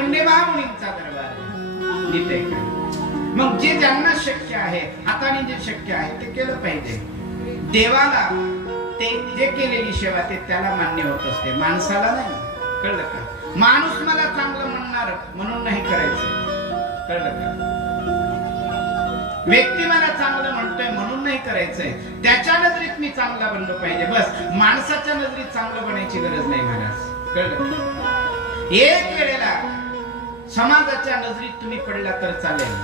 मार्कंडेय मुनींचा दरबार आहे. नीट आहे का? मग जे ज्यांना शक्य आहे, हाताने जे शक्य आहे ते केलं पाहिजे. देवाला ते जे केलेली सेवा ते त्याला मान्य होत असते, माणसाला नाही. कळलं का? माणूस मला चांगलं म्हणणार म्हणून नाही करायचं. कळलं का? व्यक्ती मला चांगलं म्हणतोय म्हणून नाही करायचंय, त्याच्या नजरेत मी चांगला बनलो पाहिजे. बस, माणसाच्या नजरेत चांगलं बनायची गरज नाही महाराज. कळलं का? एक वेळेला समाजाच्या नजरेत तुम्ही पडला तर चालेल.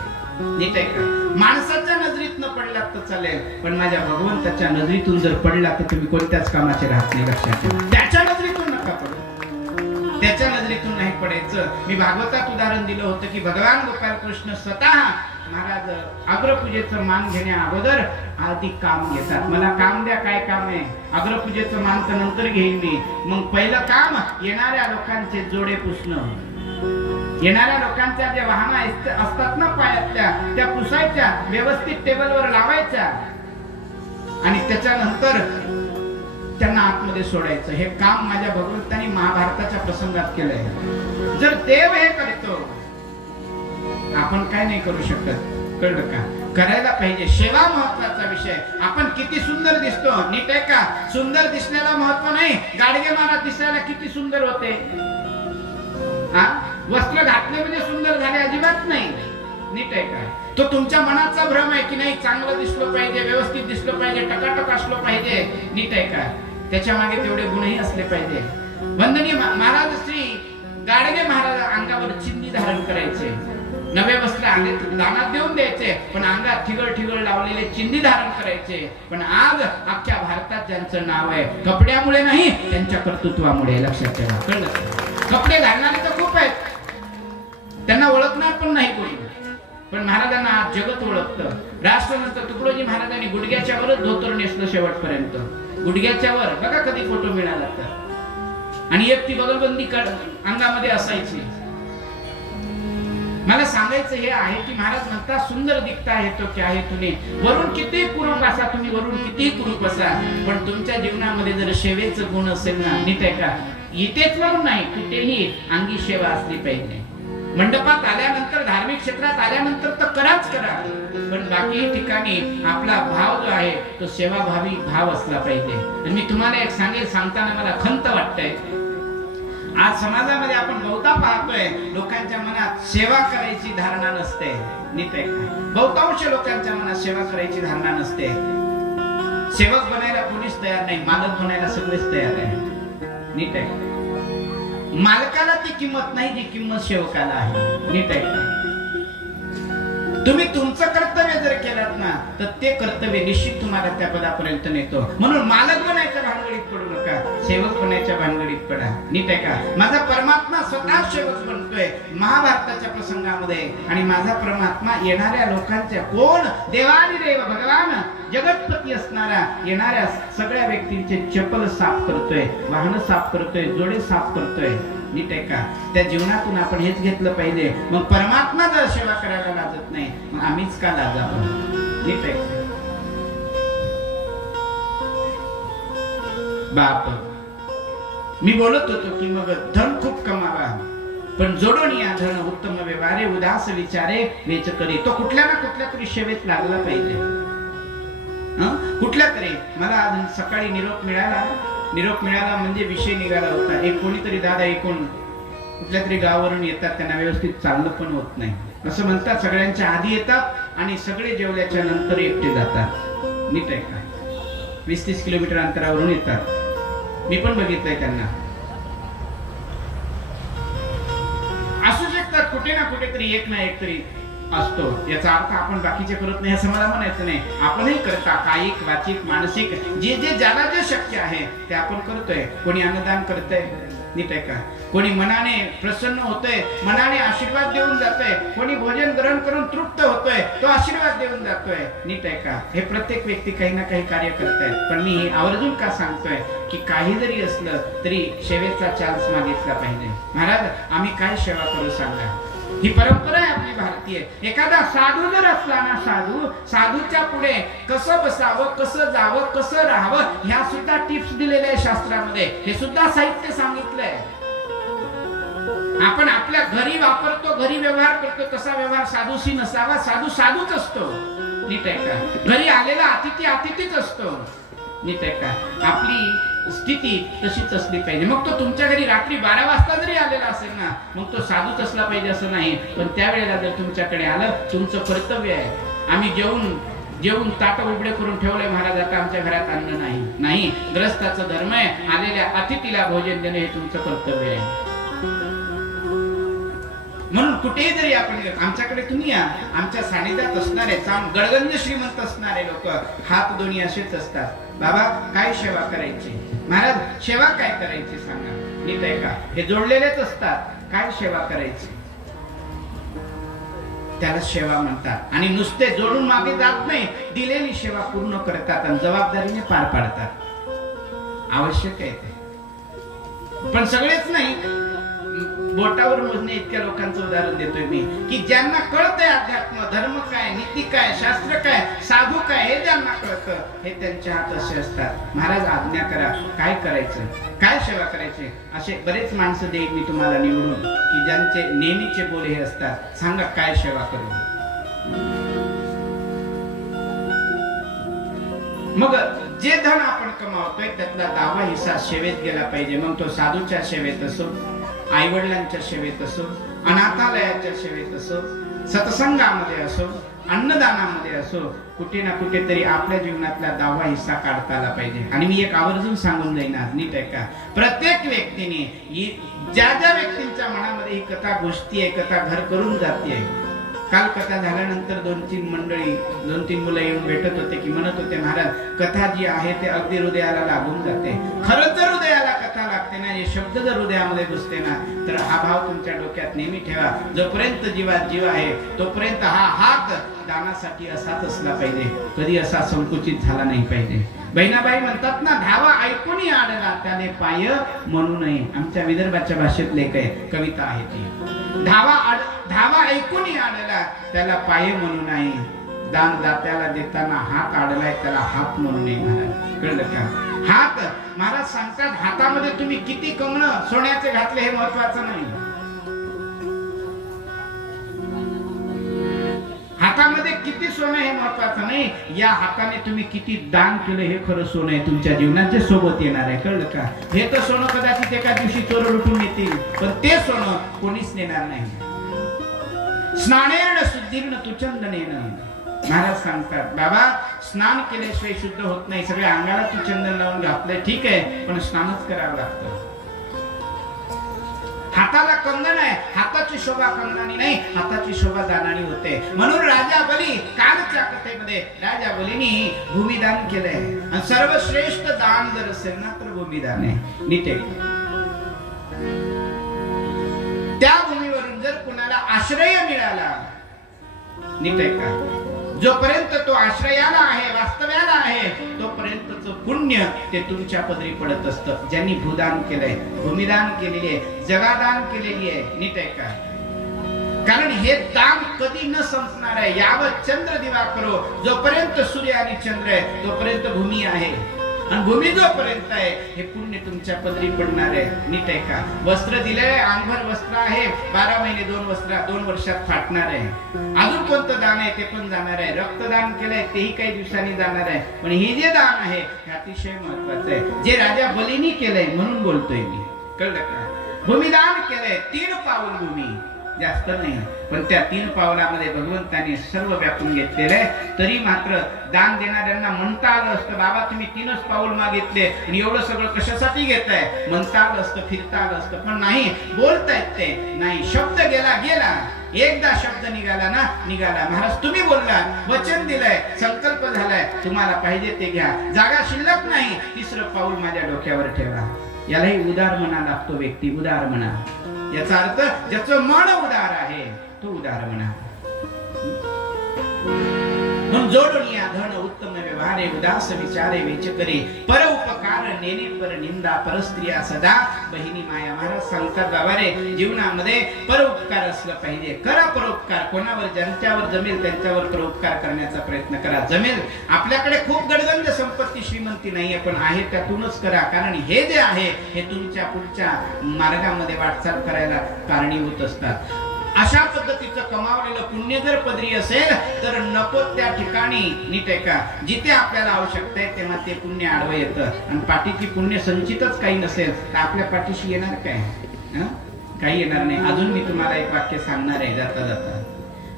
नीट आहे का? माणसाच्या नजरेत न पडला तर चालेल, पण माझ्या भगवंताच्या नजरेतून जर पडला तर तुम्ही कोणत्याच कामाचे राहत नाही. लक्षात ठेवा. त्याच्या नजरेतून नका पडू, त्याच्या नजरेतून नाही पडायचं. मी भागवतात उदाहरण दिलं होतं की भगवान गोपाल कृष्ण स्वतः महाराज अग्रपूजेचं मान घेण्या अगोदर आधी काम घेतात. मला काम द्या, काय काम आहे? अग्रपूजेचं मान तर नंतर घेईन मी. मग पहिलं काम येणाऱ्या लोकांचे जोडे पुसणं. येणाऱ्या लोकांच्या जे वाहनं असतात ना पायातल्या, त्या पुसायच्या, व्यवस्थित टेबलवर लावायच्या आणि त्याच्यानंतर त्यांना आतमध्ये सोडायचं. हे काम माझ्या भगवंतांनी महाभारताच्या प्रसंगात केलंय. जर देव हे करतो, आपण काय नाही करू शकत. कळलं का? करायला पाहिजे. सेवा महत्वाचा विषय. आपण किती सुंदर दिसतो, नीट आहे का? सुंदर दिसण्याला महत्व नाही. गाडगे महाराज दिसायला किती सुंदर होते. वस्त्र घातले म्हणजे सुंदर झाले अजिबात नाही. नीट आहे का? तो तुमच्या मनाचा भ्रम आहे की नाही चांगलं दिसलं पाहिजे, व्यवस्थित दिसलं पाहिजे, टकाटक असलं पाहिजे. नीट आहे का? त्याच्या मागे तेवढे गुणही असले पाहिजे. वंदनीय महाराज श्री गाडगे महाराज अंगावर चिंदी धारण करायचे, नवे वस्त्र दानात देऊन द्यायचे, पण अंगात ठिगळ ठिगळ लावलेले चिंदी धारण करायचे. पण आज अख्ख्या भारतात ज्यांचं नाव आहे कपड्यामुळे नाही, त्यांच्या कर्तृत्वामुळे. लक्षात ठेवा. कळलं? कपडे घालणारे तर खूप आहेत, त्यांना ओळखणार पण नाही कोणी, पण महाराजांना आज जगत ओळखतं. राष्ट्रसंत तुकडोजी महाराजांनी गुडघ्याच्या वरच धोतर नेसलं शेवटपर्यंत. गुडघ्याच्या वर बघा कधी फोटो मिळाला तर. आणि एक ती बगलबंदी अंगामध्ये असायची. मला सांगायचं हे आहे की महाराज म्हणतात सुंदर दिखता है तो क्या है तूने. वरून किती कुरूप असा तुम्ही, वरून किती कुरूप असा, पण तुमच्या जीवनामध्ये जर सेवेचं गुण असेल ना, नीट आहे का? इथेच म्हणून नाही, कुठेही अंगी सेवा असली पाहिजे. मंडपात आल्यानंतर, धार्मिक क्षेत्रात आल्यानंतर तर कराच करा, पण बाकी ठिकाणी आपला भाव जो आहे तो सेवाभावी भाव असला पाहिजे. आणि मी तुम्हाला एक सांगताना मला खंत वाटतंय. आज समाजामध्ये आपण बहुता पाहतोय लोकांच्या मनात सेवा करायची धारणा नसते. नीट आहे का? बहुतांश लोकांच्या मनात सेवा करायची धारणा नसते. सेवक बनायला कोणीच तयार नाही, मालक बनायला सगळेच तयार आहे. नीट आहे? मालकाला ती किंमत नाही जी किंमत सेवकाला आहे. नीट आहे? तुम्ही तुमचं कर्तव्य जर केलात ना तर ते कर्तव्य निश्चित तुम्हाला त्या पदापर्यंत नेतो. म्हणून मालक बनायच्या भानगडीत पडू नका, सेवक बनायच्या भानगडीत पडा. नीट आहे का? माझा परमात्मा स्वतः सेवक बनतोय महाभारताच्या प्रसंगामध्ये, आणि माझा परमात्मा येणाऱ्या लोकांच्या कोण देवादिदेव भगवान जगतपती असणारा येणाऱ्या सगळ्या व्यक्तींचे चप्पल साफ करतोय, वाहन साफ करतोय, जोडे साफ करतोय. नीट आहे का? त्या जीवनातून आपण हेच घेतलं पाहिजे. मग परमात्मा जर सेवा करायला लाजत नाही, मग आम्हीच का लाजावं? नीट आहे का? बाप, मी बोलत होतो की मग धन खूप कमावा, पण जोडून या धन उत्तम व्यवहारे, उदास विचारे वेच करी. तो कुठल्या ना कुठल्या तरी सेवेत लागला पाहिजे. कुठल्या तरी. मला आज सकाळी निरोप मिळाला म्हणजे विषय निघाला होता. एक कोणीतरी दादा एकूण कुठल्या तरी गावावरून येतात, त्यांना व्यवस्थित चालणं पण होत नाही. असं म्हणतात सगळ्यांच्या आधी येतात आणि सगळे जेवल्याच्या नंतर एकटे जातात. नीट आहे का? 20-30 किलोमीटर अंतरावरून येतात. मी पण बघितलंय त्यांना. असू शकतात कुठे ना कुठेतरी एक ना एक तरी असतो. याचा अर्थ आपण बाकीचे करत नाही असं मला म्हणायचं नाही. आपणही करता, कायिक वाचिक मानसिक जे ज्याला जे शक्य आहे ते आपण करतोय. कोणी अन्नदान करतंय. नीट आहे का? कोणी मनाने प्रसन्न होतोय, मनाने आशीर्वाद देऊन जातोय. कोणी भोजन ग्रहण करून तृप्त होतोय, तो आशीर्वाद देऊन जातोय. नीट आहे का? हे प्रत्येक व्यक्ती काही ना काही कार्य करतायत. पण मी आवर्जून का सांगतोय की काही जरी असलं तरी सेवेचा चान्स मागितला पाहिजे. महाराज आम्ही काय सेवा करू सांगा? ही परंपरा आहे आपली भारतीय. एखादा साधू जर असला ना, साधूच्या पुढे कसं बसावं, कसं जावं, कसं राहावं, ह्या सुद्धा टिप्स दिलेल्या आहे शास्त्रामध्ये. हे सुद्धा साहित्य सांगितलंय. आपण आपल्या घरी वापरतो, घरी व्यवहार करतो, तसा व्यवहार साधूशी नसावा. साधू साधूच असतो. नीट आहे का? घरी आलेला अतिथी अतिथीच असतो. नीट आहे का? आपली स्थिती तशीच असली पाहिजे. मग तो तुमच्या घरी रात्री 12 वाजता जरी आलेला असेल ना, मग तो साधूच असला पाहिजे असं नाही. पण त्यावेळेला जर तुमच्याकडे आलं, तुमचं कर्तव्य आहे. आम्ही जेवून ताट उघडे करून ठेवले महाराज, आता आमच्या घरात अन्न नाही. ग्रस्ताचा धर्म आहे. आलेल्या अतिथीला भोजन देणे हे तुमचं कर्तव्य आहे. म्हणून कुठेही जरी आपण आमच्याकडे तुम्ही या, आमच्या सानिध्यात असणारे गडगंज श्रीमंत असणारे लोक हात दोन्ही असेच असतात. बाबा काय सेवा करायची? महाराज सेवा काय करायची सांगा. नीट आहे का? हे जोडलेलेच असतात. काय सेवा करायची त्याला सेवा म्हणतात. आणि नुसते जोडून मागे जात नाही, दिलेली सेवा पूर्ण करतात आणि जबाबदारीने पार पाडतात. आवश्यक आहे ते. पण सगळेच नाही. बोटावर मोजणे इतक्या लोकांचं उदाहरण देतोय मी, की ज्यांना कळतंय अध्यात्म, धर्म काय, नीती काय, शास्त्र काय, साधू काय, हे ज्यांना कळतं, हे त्यांच्या हात असे असतात. महाराज आज्ञा करा, काय करायचं, काय सेवा करायची. असे बरेच माणसं देईल मी तुम्हाला निवडून, की ज्यांचे नेहमीचे बोल हे असतात. सांगा काय सेवा करू. मग जे धन आपण कमावतोय त्यातला 10वा हिस्सा सेवेत गेला पाहिजे. मग तो साधूच्या सेवेत असो, आई वडिलांच्या सेवेत असो, अनाथालयाच्या सेवेत असो, सत्संगामध्ये असो, अन्नदानामध्ये असो, कुठे ना कुठेतरी आपल्या जीवनातला 10वा हिस्सा काढता आला पाहिजे. आणि मी एक आवर्जून सांगून जाईन आज, नीट आहे का? प्रत्येक व्यक्तीने ज्या व्यक्तींच्या मनामध्ये ही कथा गोष्टी आहे, कथा घर करून जाते. काल कथा झाल्यानंतर 2-3 मुलं येऊन भेटत होते, की म्हणत होते महाराज कथा जी आहे ते अगदी हृदयाला लागून जाते. खरंच जर हृदयाला कथा लागते ना, हे शब्द जर हृदयामध्ये घुसते ना, तर हा भाव तुमच्या डोक्यात नेहमी ठेवा. जोपर्यंत जीवात जीव आहे तोपर्यंत हा हात दानासाठी असाच असला पाहिजे. कधी असा संकुचित झाला नाही पाहिजे. बहिणाबाई म्हणतात ना, धावा ऐकून आडला त्याने पाय म्हणू नये. आमच्या विदर्भाच्या भाषेत लेख आहे, कविता आहे ती. धावा ऐकून आडला त्याला पाय म्हणू नये. दान दात्याला देताना हात आडलाय त्याला हात म्हणू नये. महाराज कळलं का? हात महाराज सांगतात, हातामध्ये तुम्ही किती कंगण सोन्याचे घातले हे महत्वाचं नाही. हातामध्ये किती सोनं हे महत्वाचं नाही. या हाताने तुम्ही किती दान केलं हे खरं सोनं आहे. तुमच्या जीवनात जे सोबत येणार आहे. कळलं का? हे तर सोनं कदाचित एका दिवशी चोर लुटून येतील, पण ते सोनं कोणीच नेणार नाही. स्नानेन शुद्धीर्न तुचंदनेन. महाराज सांगतात, बाबा स्नान केल्याशिवाय शुद्ध होत नाही. सगळ्या अंगाला तू चंदन लावून घातलंय ठीक आहे, पण स्नानच करावं लागतं. हाताला कंगन आहे, हाताची शोभा कंगनाने नाही, हाताची शोभा दानाने होते. म्हणून राजा बली, कालच्या कथेमध्ये राजा बलीने भूमिदान केलंय. आणि सर्वश्रेष्ठ दान जर असेल ना तर भूमिदान आहे. नीट आहे. त्या भूमीवरून जर कुणाला आश्रय मिळाला, नीट आहे का? जोपर्यंत तो आश्रयाला आहे, वास्तव्याला आहे, तोपर्यंतच पुण्य ते तुमच्या पदरी पडत असतं. ज्यांनी भूदान केलंय, भूमिदान केलेली आहे, जगादान केलेली आहे. नीट आहे का? कारण हे दान कधी न संपणार आहे. यावत चंद्र दिवा करो, जोपर्यंत सूर्य आणि चंद्र आहे तोपर्यंत भूमी आहे. आणि भूमी जोपर्यंत आहे हे पुण्य तुमच्या पदरी पडणार आहे. नीट आहे का? वस्त्र दिलंय, अंगभर वस्त्र आहे, 12 महिने 2 वर्षात फाटणार आहे. अजून कोणतं दान आहे ते पण जाणार आहे. रक्तदान केलंय तेही काही दिवसांनी जाणार आहे. पण हे जे दान आहे हे अतिशय महत्वाचं आहे, जे राजा बलीनी केलंय. म्हणून बोलतोय मी. कळलं का? भूमिदान केलंय, 3 पाऊल भूमी, जास्त नाही. पण त्या 3 पावलामध्ये भगवंताने सर्व व्यापून घेतलेलं आहे. तरी मात्र दान देणाऱ्यांना म्हणता आलं असतं, बाबा तुम्ही 3च पाऊल मागितले आणि एवढं सगळं कशासाठी घेताय, म्हणता आलं असतं, फिरता आलं असतं. पण नाही, बोलतायत ते नाही. शब्द गेला. एकदा शब्द निघाला ना, निघाला. महाराज तुम्ही बोलला, वचन दिलंय, संकल्प झालाय, तुम्हाला पाहिजे ते घ्या. जागा शिल्लक नाही, 3रं पाऊल माझ्या डोक्यावर ठेवा. यालाही उदार म्हणा लागतो व्यक्ती. उदार म्हणा याचा अर्थ ज्याचं मन उदार आहे तो उदार म्हणा. म्हणून जोडून या धन उत्तम व्यवहारे उदास विचारे वेच करे पर उपकार नेने पर निंदा परस्त्रिया सदा बहिणी माया. महाराज सांगतात बाबा रे, जीवनामध्ये परोपकार असला पाहिजे. करा परोपकार, कोणावर ज्यांच्यावर जमेल त्यांच्यावर परोपकार करण्याचा प्रयत्न करा. जमेल आपल्याकडे खूप गडगंज संपत्ती श्रीमंती नाहीये, पण आहे त्यातूनच करा. कारण हे जे आहे हे तुमच्या पुढच्या मार्गामध्ये वाटचाल करायला कारणीभूत असतात. अशा पद्धतीचं कमावलेलं पुण्य जर पदरी असेल तर नको त्या ठिकाणी नीट आहे का, जिथे आपल्याला आवश्यकता आहे तेव्हा ते पुण्य आडवं येतं. आणि पाठीची पुण्य संचितच काही नसेल तर आपल्या पाठीशी येणार काय? काही येणार नाही. अजून मी तुम्हाला एक वाक्य सांगणार आहे जाता जाता.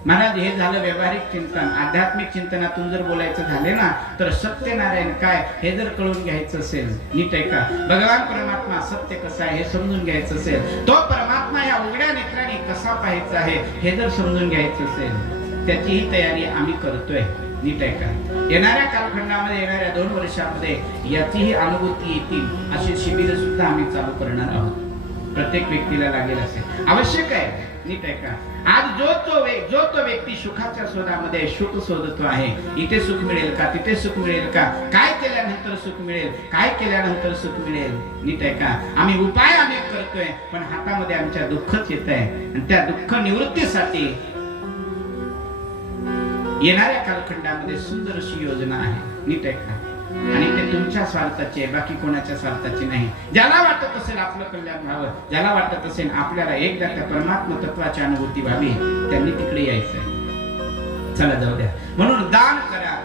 महाराज, हे झालं व्यावहारिक चिंतन. आध्यात्मिक चिंतनातून जर बोलायचं झाले ना तर सत्यनारायण काय हे जर कळून घ्यायचं असेल, नीट आहे का, भगवान परमात्मा सत्य कसा आहे हे समजून घ्यायचं असेल, तो परमात्मा या उघड्या नेत्राने कसा पाहायचा आहे हे जर समजून घ्यायचं असेल, त्याचीही तयारी आम्ही करतोय. नीट आहे का. येणाऱ्या कालखंडामध्ये, येणाऱ्या 2 वर्षामध्ये याचीही अनुभूती येतील अशी शिबिर सुद्धा आम्ही चालू करणार आहोत. प्रत्येक व्यक्तीला लागेल असे आवश्यक आहे. नीट आहे का. आज जो तो व्यक्ती सुखाच्या शोधामध्ये सुख शोधतो आहे. इथे सुख मिळेल का, तिथे सुख मिळेल का, काय केल्यानंतर सुख मिळेल, काय केल्यानंतर सुख मिळेल. नीट आहे का. आम्ही उपाय अनेक करतोय पण हातामध्ये आमच्या दुःखच येत आहे. आणि त्या दुःख निवृत्तीसाठी येणाऱ्या कालखंडामध्ये सुंदर अशी योजना आहे. नीट आहे का. आणि ते तुमच्या स्वार्थाचे, बाकी कोणाच्या स्वार्थाचे नाही. ज्याला वाटत असेल आपलं कल्याण व्हावं, ज्याला वाटत असेल आपल्याला एकदा त्या परमात्मा तत्वाची अनुभूती व्हावी, त्यांनी तिकडे यायचंय. चला जाऊ द्या. म्हणून दान करा.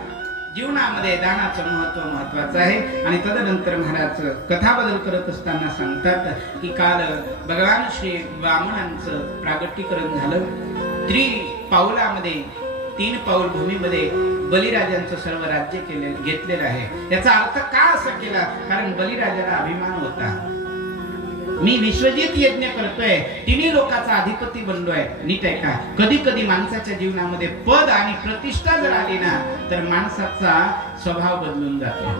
जीवनामध्ये दानाचं महत्व महत्वाचं आहे. आणि तदनंतर महाराज कथा बदल करत असताना सांगतात की काल भगवान श्री वामनांचं प्रागट्यकरण झालं. त्रिपाऊलामध्ये 3 पाऊल भूमीमध्ये बलिराजांचं सर्व राज्य घेतलेलं आहे. याचा अर्थ का असा केला? कारण बलिराजाला अभिमान होता. मी विश्वजित यज्ञ करतोय, 3 लोकांचा अधिपती बनलोय. नीट आहे का. कधी कधी माणसाच्या जीवनामध्ये पद आणि प्रतिष्ठा जर आली ना तर माणसाचा स्वभाव बदलून जातो.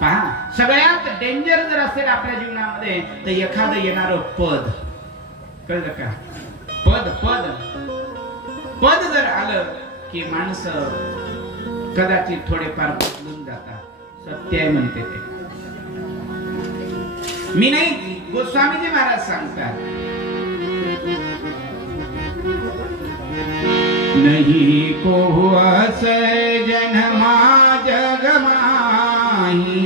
पहा, सगळ्यात डेंजर जर असेल आपल्या जीवनामध्ये तर एखादं येणारं पद. कळलं का. पद जर आलं की माणसं कदाचित थोडेफार बदलून जातात. सत्य आहे म्हणते ते मी नाही, गोस्वामीजी महाराज सांगतात. नहीं को अस जन्मा जग माही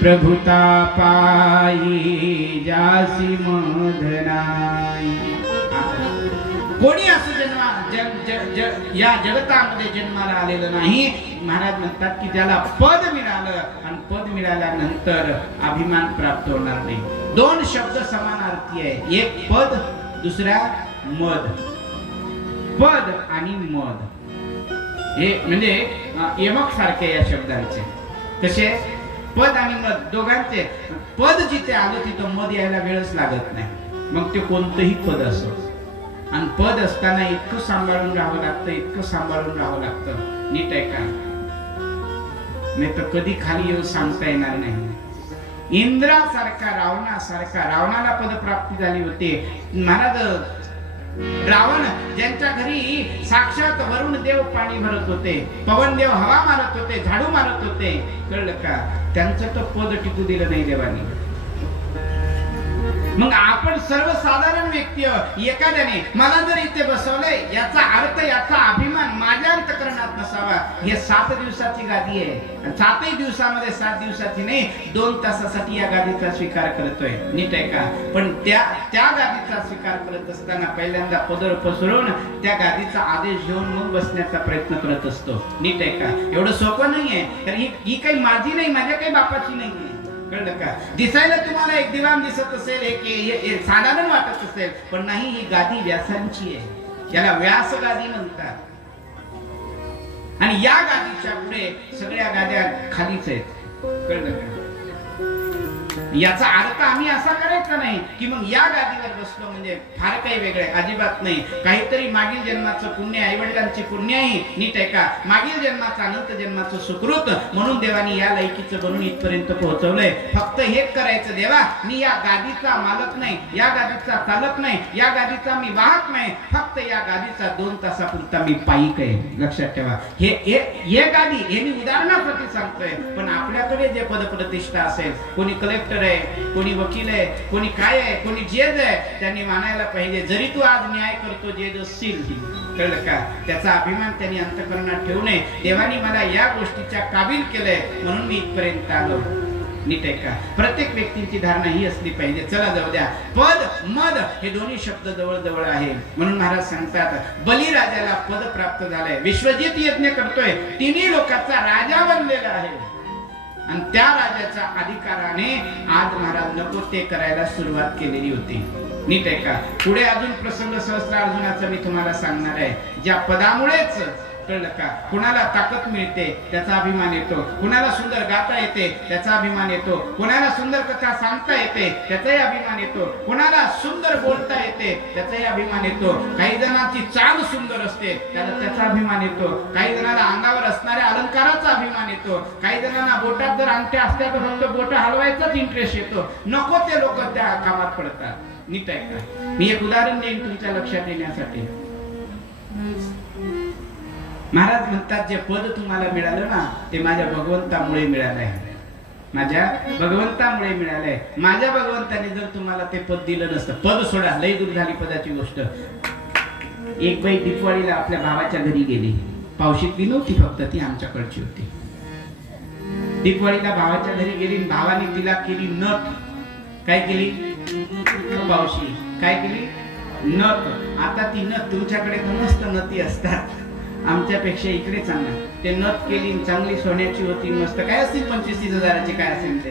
प्रभुता पाई जासी मधनाई. कोणी असं या जगतामध्ये जन्माला आलेलं नाही. महाराज म्हणतात की ज्याला पद मिळालं आणि पद मिळाल्यानंतर अभिमान प्राप्त होणार नाही. 2 शब्द समानार्थी आहे. एक पद, दुसरा मद. पद आणि मद हे म्हणजे यमक सारखे या शब्दांचे. कसे पद आणि मद दोघांचे. पद जिथे आलं तिथं मद यायला वेळच लागत नाही. मग ते कोणतंही पद असो. आणि पद असताना इतकं सांभाळून राहावं लागतं, इतकं सांभाळून राहावं लागतं. नीट आहे का. नाही तर कधी खाली येऊ सांगता येणार नाही. इंद्रासारखा, रावणासारखा, रावणाला पदप्राप्ती झाली होती. महाराज, रावण ज्यांच्या घरी साक्षात वरुण देव पाणी भरत होते, पवन देव हवा मारत होते, झाडू मारत होते, कळलं का, त्यांचं तर पद टिकू दिलं नाही देवानी. मग आपण सर्वसाधारण व्यक्ती एखाद्याने मला जर इथे बसवलंय याचा अर्थ, याचा अभिमान माझ्या अंतःकरणात नसावा. हे 7 दिवसाची गादी आहे. 7 दिवसामध्ये 7 दिवसाची नाही, 2 तासासाठी या गादीचा स्वीकार करतोय. नीट आहे का. पण त्या गादीचा स्वीकार करत असताना पहिल्यांदा पदर पसरून त्या गादीचा आदेश घेऊन मग बसण्याचा प्रयत्न करत असतो. नीट आहे का. एवढं सोपं नाहीये. कारण ही काही माझी नाही, माझ्या काही बापाची नाही. कळलं का. दिसायला तुम्हाला एक दिवाण दिसत असेल, एक साधारण वाटत असेल, पण नाही, ही गादी व्यासांची आहे. याला व्यास गादी म्हणतात. आणि या गादीच्या पुढे सगळ्या गाद्या खालीच आहेत. कळलं का. याचा अर्थ आम्ही असा करायचा नाही की मग या गादीवर बसलो म्हणजे फार काही वेगळे, अजिबात नाही. काहीतरी मागील जन्माचं पुण्य, आईवडिलांची पुण्याई नीट आहे का, मागील जन्माचं अनंत जन्माचं सुकृत म्हणून देवानी या लायकीचं बनून इथपर्यंत पोहोचवलंय. फक्त हेच करायचं, देवा मी या गादीचा मालक नाही, या गादीचा चालक नाही, या गादीचा मी वाहक नाही, फक्त या गादीचा 2 तासापुरता मी पायीक आहे. लक्षात ठेवा, हे गादी हे मी उदाहरणासाठी सांगतोय. पण आपल्याकडे जे पदप्रतिष्ठा असेल, कोणी कलेक्टर आहे, कोणी वकील आहे, कोणी काय आहे, कोणी जज आहे, त्यांनी मानायला पाहिजे. जरी तू आज न्याय करतो जज असशील, कळलं का, त्याचा अभिमान त्यांनी अंतःकरणात ठेवू नये. देवानी मला या गोष्टीच्या काबिल केलंय म्हणून मी इथपर्यंत आलो. नीट आहे का, प्रत्येक व्यक्तीची धारणा ही असली पाहिजे. चला जाऊ द्या, पद मद हे दोन्ही शब्द जवळ जवळ आहे. म्हणून महाराज सांगतात, बलिराजाला पद प्राप्त झालंय, विश्वजित यज्ञ करतोय, तिन्ही लोकांचा राजा बनलेला आहे. आणि त्या राजाच्या अधिकाराने आज महाराज नको ते करायला सुरुवात केलेली होती. नीट आहे का, पुढे अजून प्रसंग सहस्रार्जुनाचा मी तुम्हाला सांगणार आहे. ज्या पदामुळेच, कळलं का, कुणाला ताकद मिळते त्याचा अभिमान येतो, कुणाला सुंदर गाता येते त्याचा अभिमान येतो, कुणाला सुंदर कथा सांगता येते त्याचाही अभिमान येतो, कुणाला सुंदर बोलता येते त्याचाही अभिमान येतो. काही जणांची चाल सुंदर असते त्याचा अभिमान येतो, काही जणांना अंगावर असणाऱ्या अलंकाराचा अभिमान येतो, काही जणांना बोटात जर अंगठ्या असल्या तर फक्त बोट हलवायचाच इंटरेस्ट येतो. नको ते लोक त्या कामात पडतात. नीट आहे का, मी एक उदाहरण देईन तुमच्या लक्षात येण्यासाठी. महाराज म्हणतात, जे पद तुम्हाला मिळालं ना ते माझ्या भगवंतामुळे मिळालं आहे, माझ्या भगवंतामुळे मिळालंय. माझ्या भगवंताने जर तुम्हाला ते पद दिलं नसतं, पद सोडा, लई दूर झाली पदाची गोष्ट. एक बाई दीपवाळीला आपल्या भावाच्या घरी गेली, पावशीतली नव्हती, फक्त ती आमच्याकडची होती. दीपवाळीला भावाच्या घरी गेली, भावाने तिला केली नथ. काय केली? पावशी. काय केली? नथ. आता ती नथ, तुमच्याकडे मस्त नथी असतात, आमच्यापेक्षा इकडे चांगला. ते नथ केली, चांगली सोन्याची होती, मस्त काय असतील 25-30 हजाराची काय असेल ते.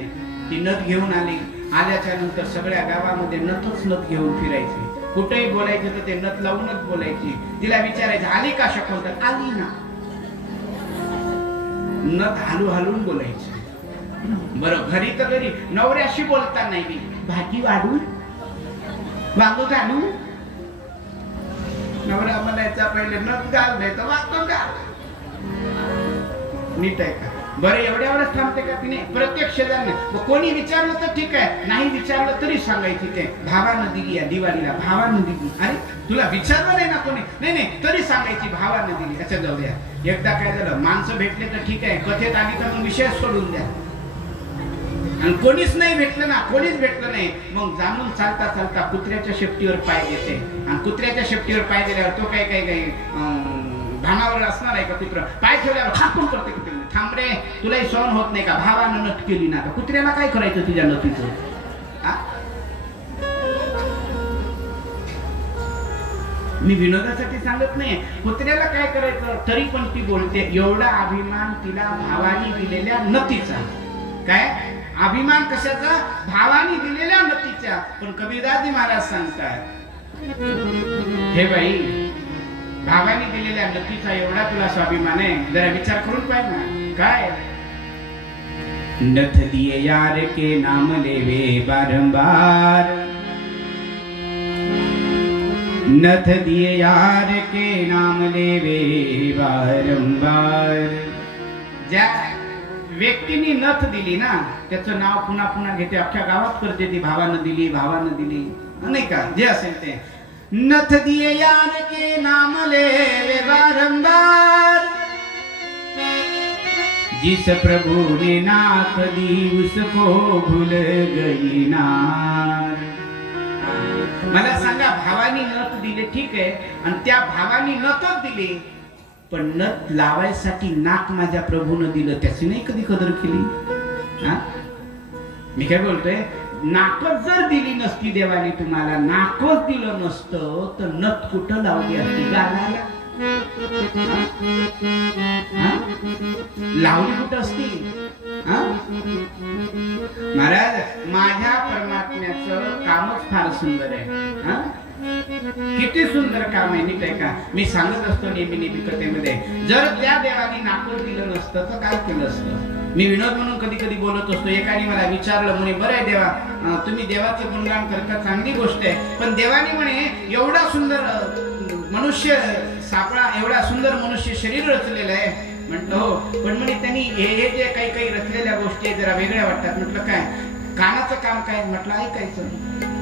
ती नथ घेऊन आली. आल्याच्या नंतर सगळ्या गावामध्ये नथच नथ घेऊन फिरायची, कुठेही बोलायचं तर ते नथ लावूनच बोलायची. तिला विचारायचं, आली का शकुंतला? आली ना. नथ हलू हलून बोलायची. बरं, घरी तर घरी नवऱ्याशी बोलता नाही, मी भाजी वाढू, वांग घालू, नवरा म्हणायचा पहिले नथ घाल, नाही तर वाटतो का. नीट आहे का? बरं, एवढ्यावरच थांबते का तिने? प्रत्यक्ष जाणं. कोणी विचारलं तर ठीक आहे, नाही विचारलं तरी सांगायची, ते भावानं दिली या दिवाळीला, भावानं दिली. अरे तुला विचारलं नाही ना कोणी? नाही तरी सांगायची भावानं दिली. अच्छा जाऊ द्या. एकदा काय झालं, माणसं भेटले तर ठीक आहे, कथेत आली तर मग विषय सोडून द्या. आणि कोणीच नाही भेटलं ना, कोणीच भेटलं नाही, मग जाणून चालता चालता कुत्र्याच्या शेपटीवर पाय देते. आणि कुत्र्याच्या शेपटीवर पाय दिल्यावर तो काय भानावर असणार आहे का? कुत्र पाय ठेवल्यावर थापून करते कुत्रे. थांब रे, तुलाही सहन होत नाही का? भावानं नट केली ना, कुत्र्याला काय करायचं तुझ्या नटीचं? मी विनोदासाठी सांगत नाही, कुत्र्याला काय करायचं तरी पण ती बोलते. एवढा अभिमान तिला भावानी दिलेल्या नतीचा. काय अभिमान कशाचा? भावानी दिलेल्या नतीच्या. पण कबीरदासजी महाराज सांगतात, हे बाई, भावानी दिलेल्या नतीचा एवढा तुला स्वाभिमान आहे, जरा विचार करून पाहिजे ना. काय? नथ दिए यार के नाम लेवे बारंबार, नथ दिए यार के नाम लेवे बारंबार. ज्या व्यक्तीने नथ दिली ना त्याचं नाव पुन्हा पुन्हा घेते, अख्ख्या गावात करते ती, भावानं दिली, भावानं दिली, नाही का? जे असेल ते. नथ दिए यार के नाम ले बारंबार, जिस प्रभु ने नाथ दी उसको भूल गई नार. मला सांगा, भावानी नथ दिली ठीक आहे, आणि त्या भावानी नथच दिली, पण नथ लावायसाठी नाक माझ्या प्रभूनं दिलं, त्याची नाही कधी कदर केली. मी काय बोलतोय, नाकच जर दिली नसती देवाने तुम्हाला, नाकच दिलं नसतं तर नथ कुठं लावली असती? गालाला लावली कुठं असती? महाराज, माझ्या परमात्म्याचं कामच फार सुंदर आहे. किती सुंदर काम आहे, नीट आहे का? मी सांगत असतो नेहमी कथेमध्ये, जर त्या देवाने नाकच दिलं नसतं तर काय केलं असतं? मी विनोद म्हणून कधी कधी बोलत असतो. एकाने मला विचारलं, म्हणे बरं आहे देवा, तुम्ही देवाचं गुणगान करता, चांगली गोष्ट आहे, पण देवाने म्हणे एवढा सुंदर मनुष्य सापळा, एवढा सुंदर मनुष्य शरीर रचलेलं आहे. म्हटलं हो, पण म्हणे त्यांनी हे जे काही काही रचलेल्या गोष्टी जरा वेगळ्या वाटतात. म्हटलं काय? कानाचं काम काय? म्हटलं ऐकायचं.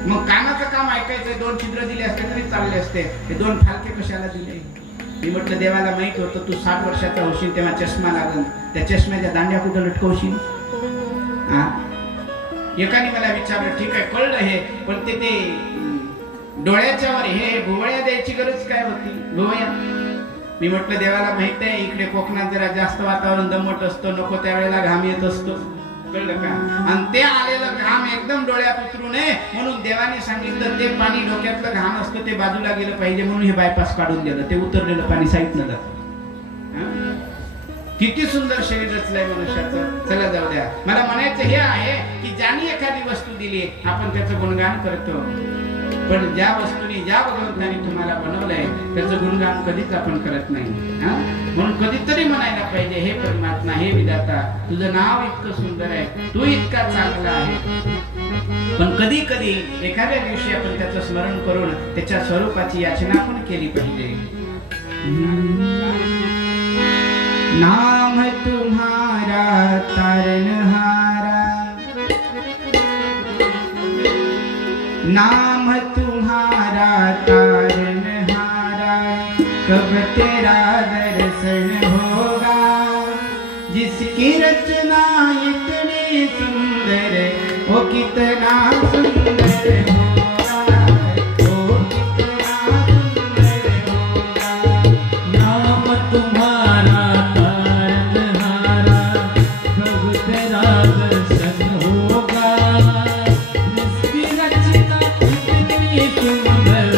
मग कानाचं काम ऐकायचं, 2 छिद्र दिले असते तरी चालले असते, हे 2 फालके कशाला दिले? मी म्हटलं देवाला माहित होतं तू 60 वर्षाचा होशील तेव्हा चष्मा लागल, त्या चष्म्याच्या दांड्या कुठं लटकवशील? एकाने मला विचारलं, ठीक आहे कळलं हे, पण ते डोळ्याच्या वर हे भुवया द्यायची गरज काय होती? भुवया. मी म्हटलं देवाला माहित आहे इकडे कोकणात जरा जास्त वातावरण दमट असतं, नको त्यावेळेला घाम येत असतो, कळलं का? आणि ते आलेलं घाम एकदम डोळ्यात उतरू नये म्हणून देवाने सांगितलं ते पाणी डोक्यातलं घाम असतं ते बाजूला गेलं पाहिजे म्हणून हे बायपास काढून दिलं, ते उतरलेलं पाणी साईडनं जातं. किती सुंदर शरीर रचलंय मनुष्याचं. चला जाऊ द्या. मला म्हणायचं हे आहे की ज्याने एखादी वस्तू दिली आपण त्याचं गुणगान करतो, पण ज्या वस्तूने, ज्या भगवंताने तुम्हाला बनवलंय त्याचं गुणगान कधीच आपण करत नाही. म्हणून कधीतरी म्हणायला पाहिजे, हे परमात्मा, हे विधाता, तुझं नाव इतकं सुंदर आहे, तू इतका चांगला आहे. पण कधी कधी एखाद्या दिवशी आपण त्याचं स्मरण करून त्याच्या स्वरूपाची याचना पण केली पाहिजे. नाम तुम्हारा तारनहारा, नाम तुम्हारा तारनहारा, कब तेरा दर्शन होगा, जिसकी रचना इतनी सुंदर, वो कितना सुंदर होगा, वो कितना सुंदर होगा. नाम तुम्हारा तारनहारा, कब तेरा दर्शन होगा, जिसकी रचना इतनी सुंदर,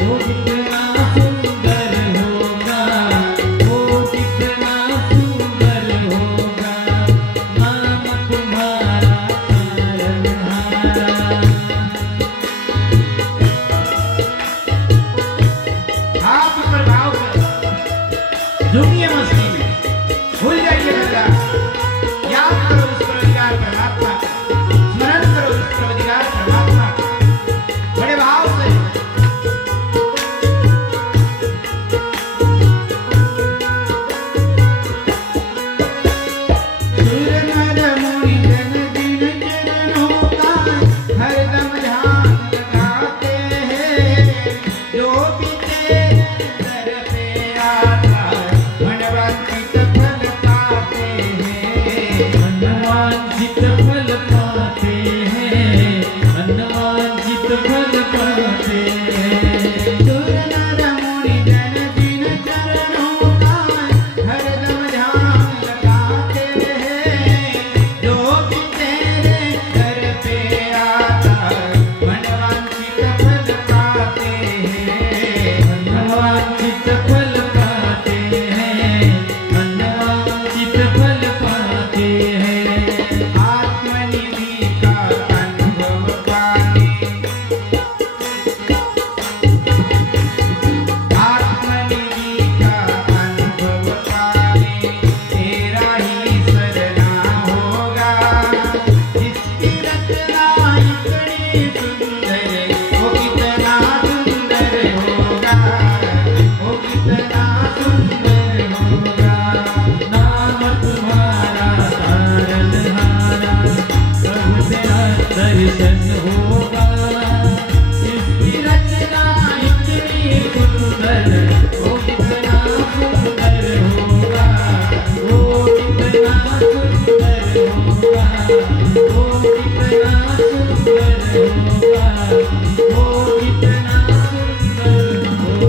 वो कितना सुंदर होगा, वो कितना सुंदर होगा. नाम तुम्हारा तारनहारा. हाथ ऊपर भाव कर, झूमिए मस्ती में, भूल जाइए गंगा, याद करो उस परमदिगार परमात्मा का, स्मरण करो उस परमदिगार परमात्मा का, बड़े भाव से. सुर नर मुनि जन दिन चरणों का हरदम ध्यान लगाते हैं, जो भी तेरे दर पे आता मनवांछित फल पाते हैं, मनवांछित फल पाते हैं, मनवांछित फल पाते हैं. सुर नर मुनि जन दिन चरणों का हरदम ध्यान लगाते हैं, जो भी तेरे दर पे आता मनवांछित फल पाते हैं, मनवांछित फल पाते हैं, मनवांछित फल पाते हैं. आत्मनिधि का अनुभव पाने, आत्मनिधि का अनुभव पाने, तेरा ही सरना होगा, जिसकी रचना इतनी सुंदर, वो कितना सुंदर होगा, वो कितना सुंदर होगा. नाम तुम्हारा तारनहारा, कब तेरा दर्शन होगा, जिसकी रचना इतनी सुंदर, वो कितना सुंदर होगा, वो कितना सुंदर होगा, वो कितना सुंदर होगा, वो कितना सुंदर होगा.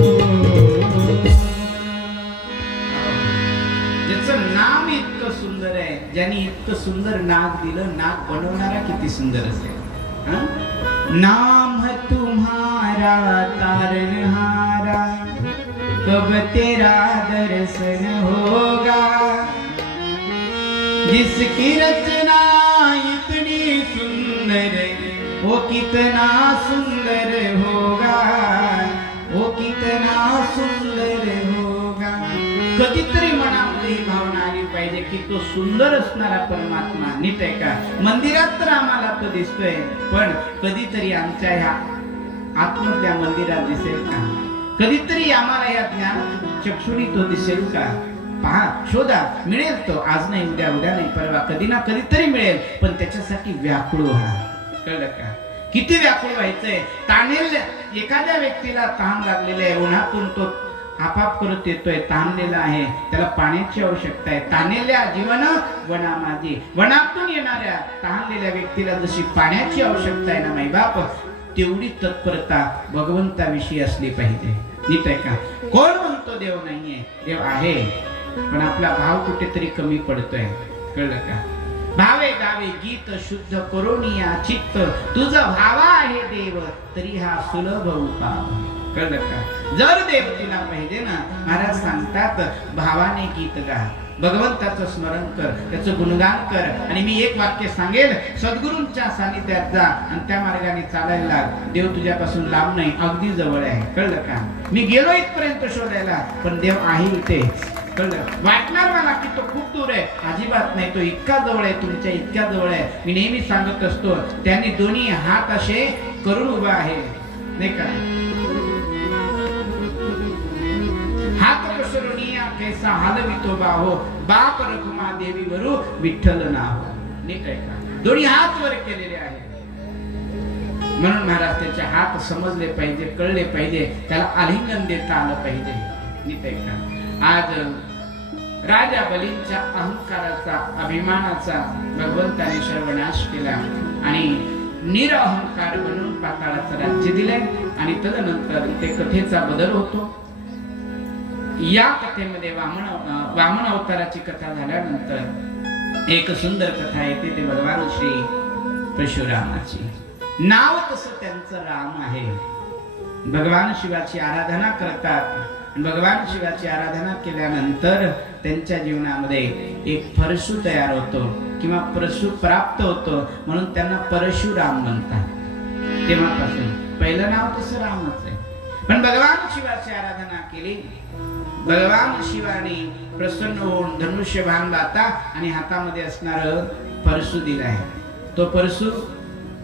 ज्याचं नाम इतकं सुंदर आहे, ज्याने इतकं सुंदर नाक दिलं, नाक बनवणारा किती सुंदर असेल. नाम तुम्हारा तारनहारा, कब तेरा दर्शन होगा, जिसकी रचना इतनी सुंदर, वो कितना सुंदर होगा, वो कितना सुंदर होगा. कधीतरी मनामध्ये ही भावना आली पाहिजे की तो सुंदर असणारा परमात्मा, नीट आहे का? मंदिरात तर आम्हाला तो दिसतोय, पण कधीतरी आमच्या ह्या आत्मधल्या मंदिरात दिसेल का? कधीतरी आम्हाला या ज्ञान चक्षुनी तो दिसेल का? पहा, शोधा, मिळेल तो. आज नाही, उद्या, उद्या नाही, परवा, कधी ना कधीतरी मिळेल. पण त्याच्यासाठी व्याकुळ व्हा. कळलं का? किती व्याकुळ व्हायचंय? ताणेल एखाद्या व्यक्तीला तहान लागलेले आहे, उन्हातून तो आपाप करत येतोय, ताणलेला आहे, त्याला पाण्याची आवश्यकता आहे. ताणलेल्या जीवन वना माझी, वनातून येणाऱ्या तहानलेल्या व्यक्तीला जशी पाण्याची आवश्यकता आहे ना माईबाप, तेवढी तत्परता भगवंताविषयी असली पाहिजे. नीट आहे का? कोण म्हणतो देव नाहीये? देव आहे, पण आपला भाव कुठेतरी कमी पडतोय. कळलं का? भावे गावे गीत शुद्ध करोनिया चित्त, तुझा भावा आहे देव तरी हा सुलभ उपाय. कळलं का? जर देव तिला पाहिजे ना, महाराज सांगतात भावाने गीत गा, भगवंताचं स्मरण कर, त्याचं गुणगान कर. आणि मी एक वाक्य सांगेल, सद्गुरूंच्या सानिध्यात जा आणि त्या मार्गाने चालायला लाग. देव तुझ्यापासून लांब नाही, अगदी जवळ आहे. कळलं का? मी गेलो इथपर्यंत शोधायला, पण देव आहे इथे. कळलं? वाटणार मला की तो खूप दूर आहे, अजिबात नाही, तो इतका जवळ आहे, तुमच्या इतक्या जवळ आहे. मी नेहमी सांगत असतो, त्यांनी दोन्ही हात असे करून उभा आहे, नाही का? हात कसरोनिया कैसा हालवितो बाहो, बाप रखुमा देवी वरू विठ्ठल नाव. नीट आहे का? दोन्ही हात वर केलेले आहेत. म्हणून महाराज त्याचे हात समजले पाहिजे, कळले पाहिजे, त्याला आलिंगन देता आलं पाहिजे. नीट आहे का? आज राजा बलींच्या अहंकाराचा, अभिमानाचा भगवंताने सर्वनाश केला आणि निरअहंकार बनून पाताळाचं राज्य दिले. आणि तदनंतर ते कथेचा बदल होतो. या कथेमध्ये वामन अवताराची कथा झाल्यानंतर एक सुंदर कथा येते, ते भगवान श्री परशुरामाची. नाव तसं त्यांचं राम आहे. भगवान शिवाची आराधना करतात. भगवान शिवाची आराधना केल्यानंतर त्यांच्या जीवनामध्ये एक परशु तयार होतो किंवा परशु प्राप्त होतो, म्हणून त्यांना परशुराम म्हणतात. तेव्हापासून पहिलं नाव तसं रामच आहे. पण भगवान शिवाची आराधना केली. भगवान शिवाने प्रसन्न होऊन धनुष्य बाण दाता आणि हातामध्ये असणार परशु दिलाय. तो परशु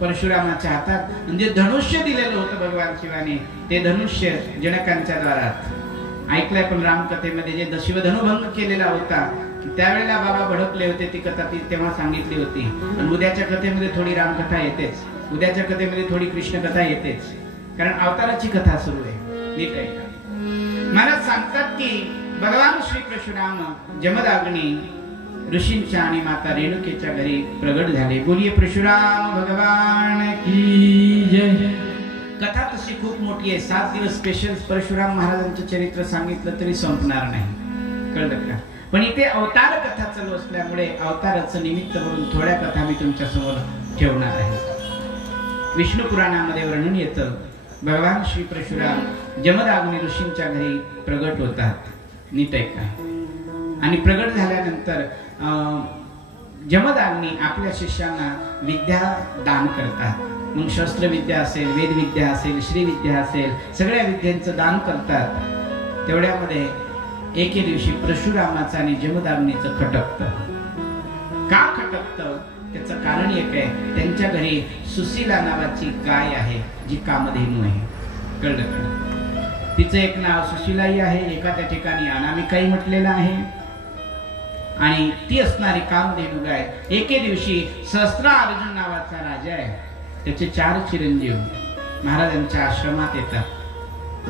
परशुरामाच्या हातात, म्हणजे धनुष्य दिलेलं होतं भगवान शिवाने, ते धनुष्य जनकांच्या द्वारात ऐकलंय. पण रामकथेमध्ये जे शिवधनुभंग केलेला होता, त्यावेळेला बाबा भडकले होते. ती कथा ती तेव्हा सांगितली होती. आणि उद्याच्या कथेमध्ये थोडी रामकथा येतेच, उद्याच्या कथेमध्ये थोडी कृष्ण कथा येतेच, कारण अवताराची कथा सुरू आहे. नीट आहे का? महाराज सांगतात की भगवान श्री परशुराम जमदाग्नी ऋषींच्या आणि माता रेणुकेच्या घरी प्रगट झाले. बोलिये परशुराम भगवान की जय. कथा तशी खूप मोठी आहे. 7 दिवस स्पेशल परशुराम महाराजांचं चरित्र सांगितलं तरी संपणार नाही. कळलं का? पण इथे अवतार कथा चालू असल्यामुळे अवताराचं निमित्त म्हणून थोड्या कथा मी तुमच्या समोर ठेवणार आहे. विष्णू पुराणामध्ये वर्णन येतं, भगवान श्री परशुराम जमदाग्नी ऋषींच्या घरी प्रगट होतात. नीट आहे का? आणि प्रगट झाल्यानंतर जमदाग्नी आपल्या शिष्यांना विद्या दान करतात. मग शस्त्रविद्या असेल, वेदविद्या असेल, श्रीविद्या असेल, सगळ्या विद्यांचं दान करतात. तेवढ्यामध्ये एके दिवशी परशुरामाचं आणि जमदाग्नीचं खटकतं. का खटकतं? त्याचं कारण एक आहे, त्यांच्या घरी सुशीला नावाची गाय आहे, जी कामधेनू आहे. कळलं का? तिचं एक नाव सुशीलाही आहे, एका त्या ठिकाणी अनामिकाही म्हटलेलं आहे. आणि ती असणारी कामधेनू गाय एके दिवशी सहस्त्रार्जुन नावाचा राजा आहे, त्याचे 4 चिरंजीव महाराजांच्या आश्रमात येतात.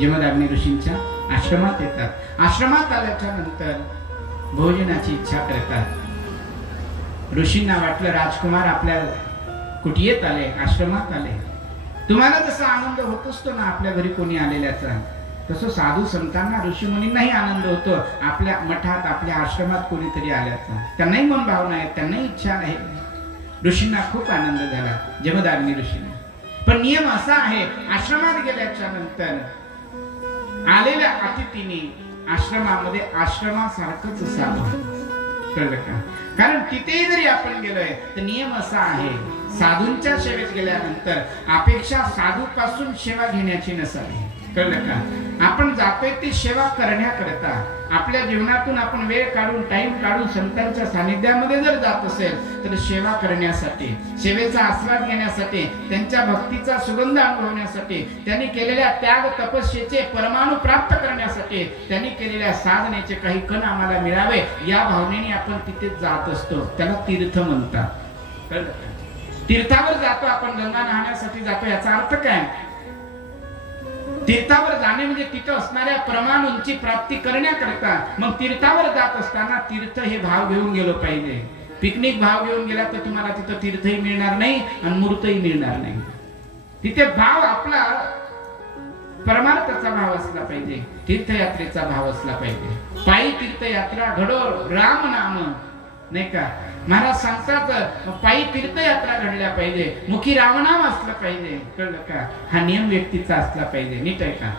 जमदाग्नी ऋषींच्या आश्रमात येतात. आश्रमात आल्याच्या नंतर भोजनाची इच्छा करतात. ऋषींना वाटलं राजकुमार आपल्या कुटियेत आले, आश्रमात आले. तुम्हाला जसा आनंद होत असतो ना आपल्या घरी कोणी आलेल्याचा, तसं साधू संतांना, ऋषी मुनींनाही आनंद होतो आपल्या मठात, आपल्या आश्रमात कोणीतरी आल्याचा. त्यांनाही मन भावना आहे, त्यांनाही इच्छा आहे. ऋषींना खूप आनंद झाला, जमदाग्नी ऋषींना. पण नियम असा आहे, आश्रमात गेल्याच्या नंतर आलेल्या अतिथीने आश्रमामध्ये आश्रमासारखंच असावं. कळलं का? कारण तिथेही जरी आपण गेलोय तर नियम असा आहे, साधूंच्या सेवेत गेल्यानंतर अपेक्षा साधू पासून सेवा घेण्याची नसावी. कळलं का? आपण जातोय ती सेवा करण्याकरता. आपल्या जीवनातून आपण वेळ काढून टाइम काढून संतांच्या सानिध्यामध्ये जर जात असेल तर सेवा करण्यासाठी, सेवेचा आस्वाद घेण्यासाठी, त्यांच्या भक्तीचा सुगंध अनुभवण्यासाठी, त्यांनी केलेल्या त्याग तपस्येचे परमाणु प्राप्त करण्यासाठी, त्यांनी केलेल्या साधनेचे काही कण आम्हाला मिळावे या भावनेने आपण तिथे जात असतो. त्याला तीर्थ म्हणतात. कळलं का? तीर्थावर जातो आपण, गंगा नहाण्यासाठी जातो. याचा अर्थ काय? तीर्थावर जाणे म्हणजे तिथं असणाऱ्या परमाणूंची प्राप्ती करण्याकरता. मग तीर्थावर जात असताना तीर्थ हे भाव घेऊन गेलो पाहिजे. पिकनिक भाव घेऊन गेला तर तुम्हाला तिथं तीर्थही मिळणार नाही आणि मूर्तही मिळणार नाही. तिथे भाव आपला परमार्थाचा भाव असला पाहिजे, तीर्थयात्रेचा भाव असला पाहिजे. पायी तीर्थयात्रा घडो राम नाम, नाही का? महाराज सांगतात पायी तीर्थयात्रा घडल्या पाहिजे, मुखी रामनाम असलं पाहिजे. कळलं का? हा नियम व्यक्तीचा असला पाहिजे. नीट आहे का?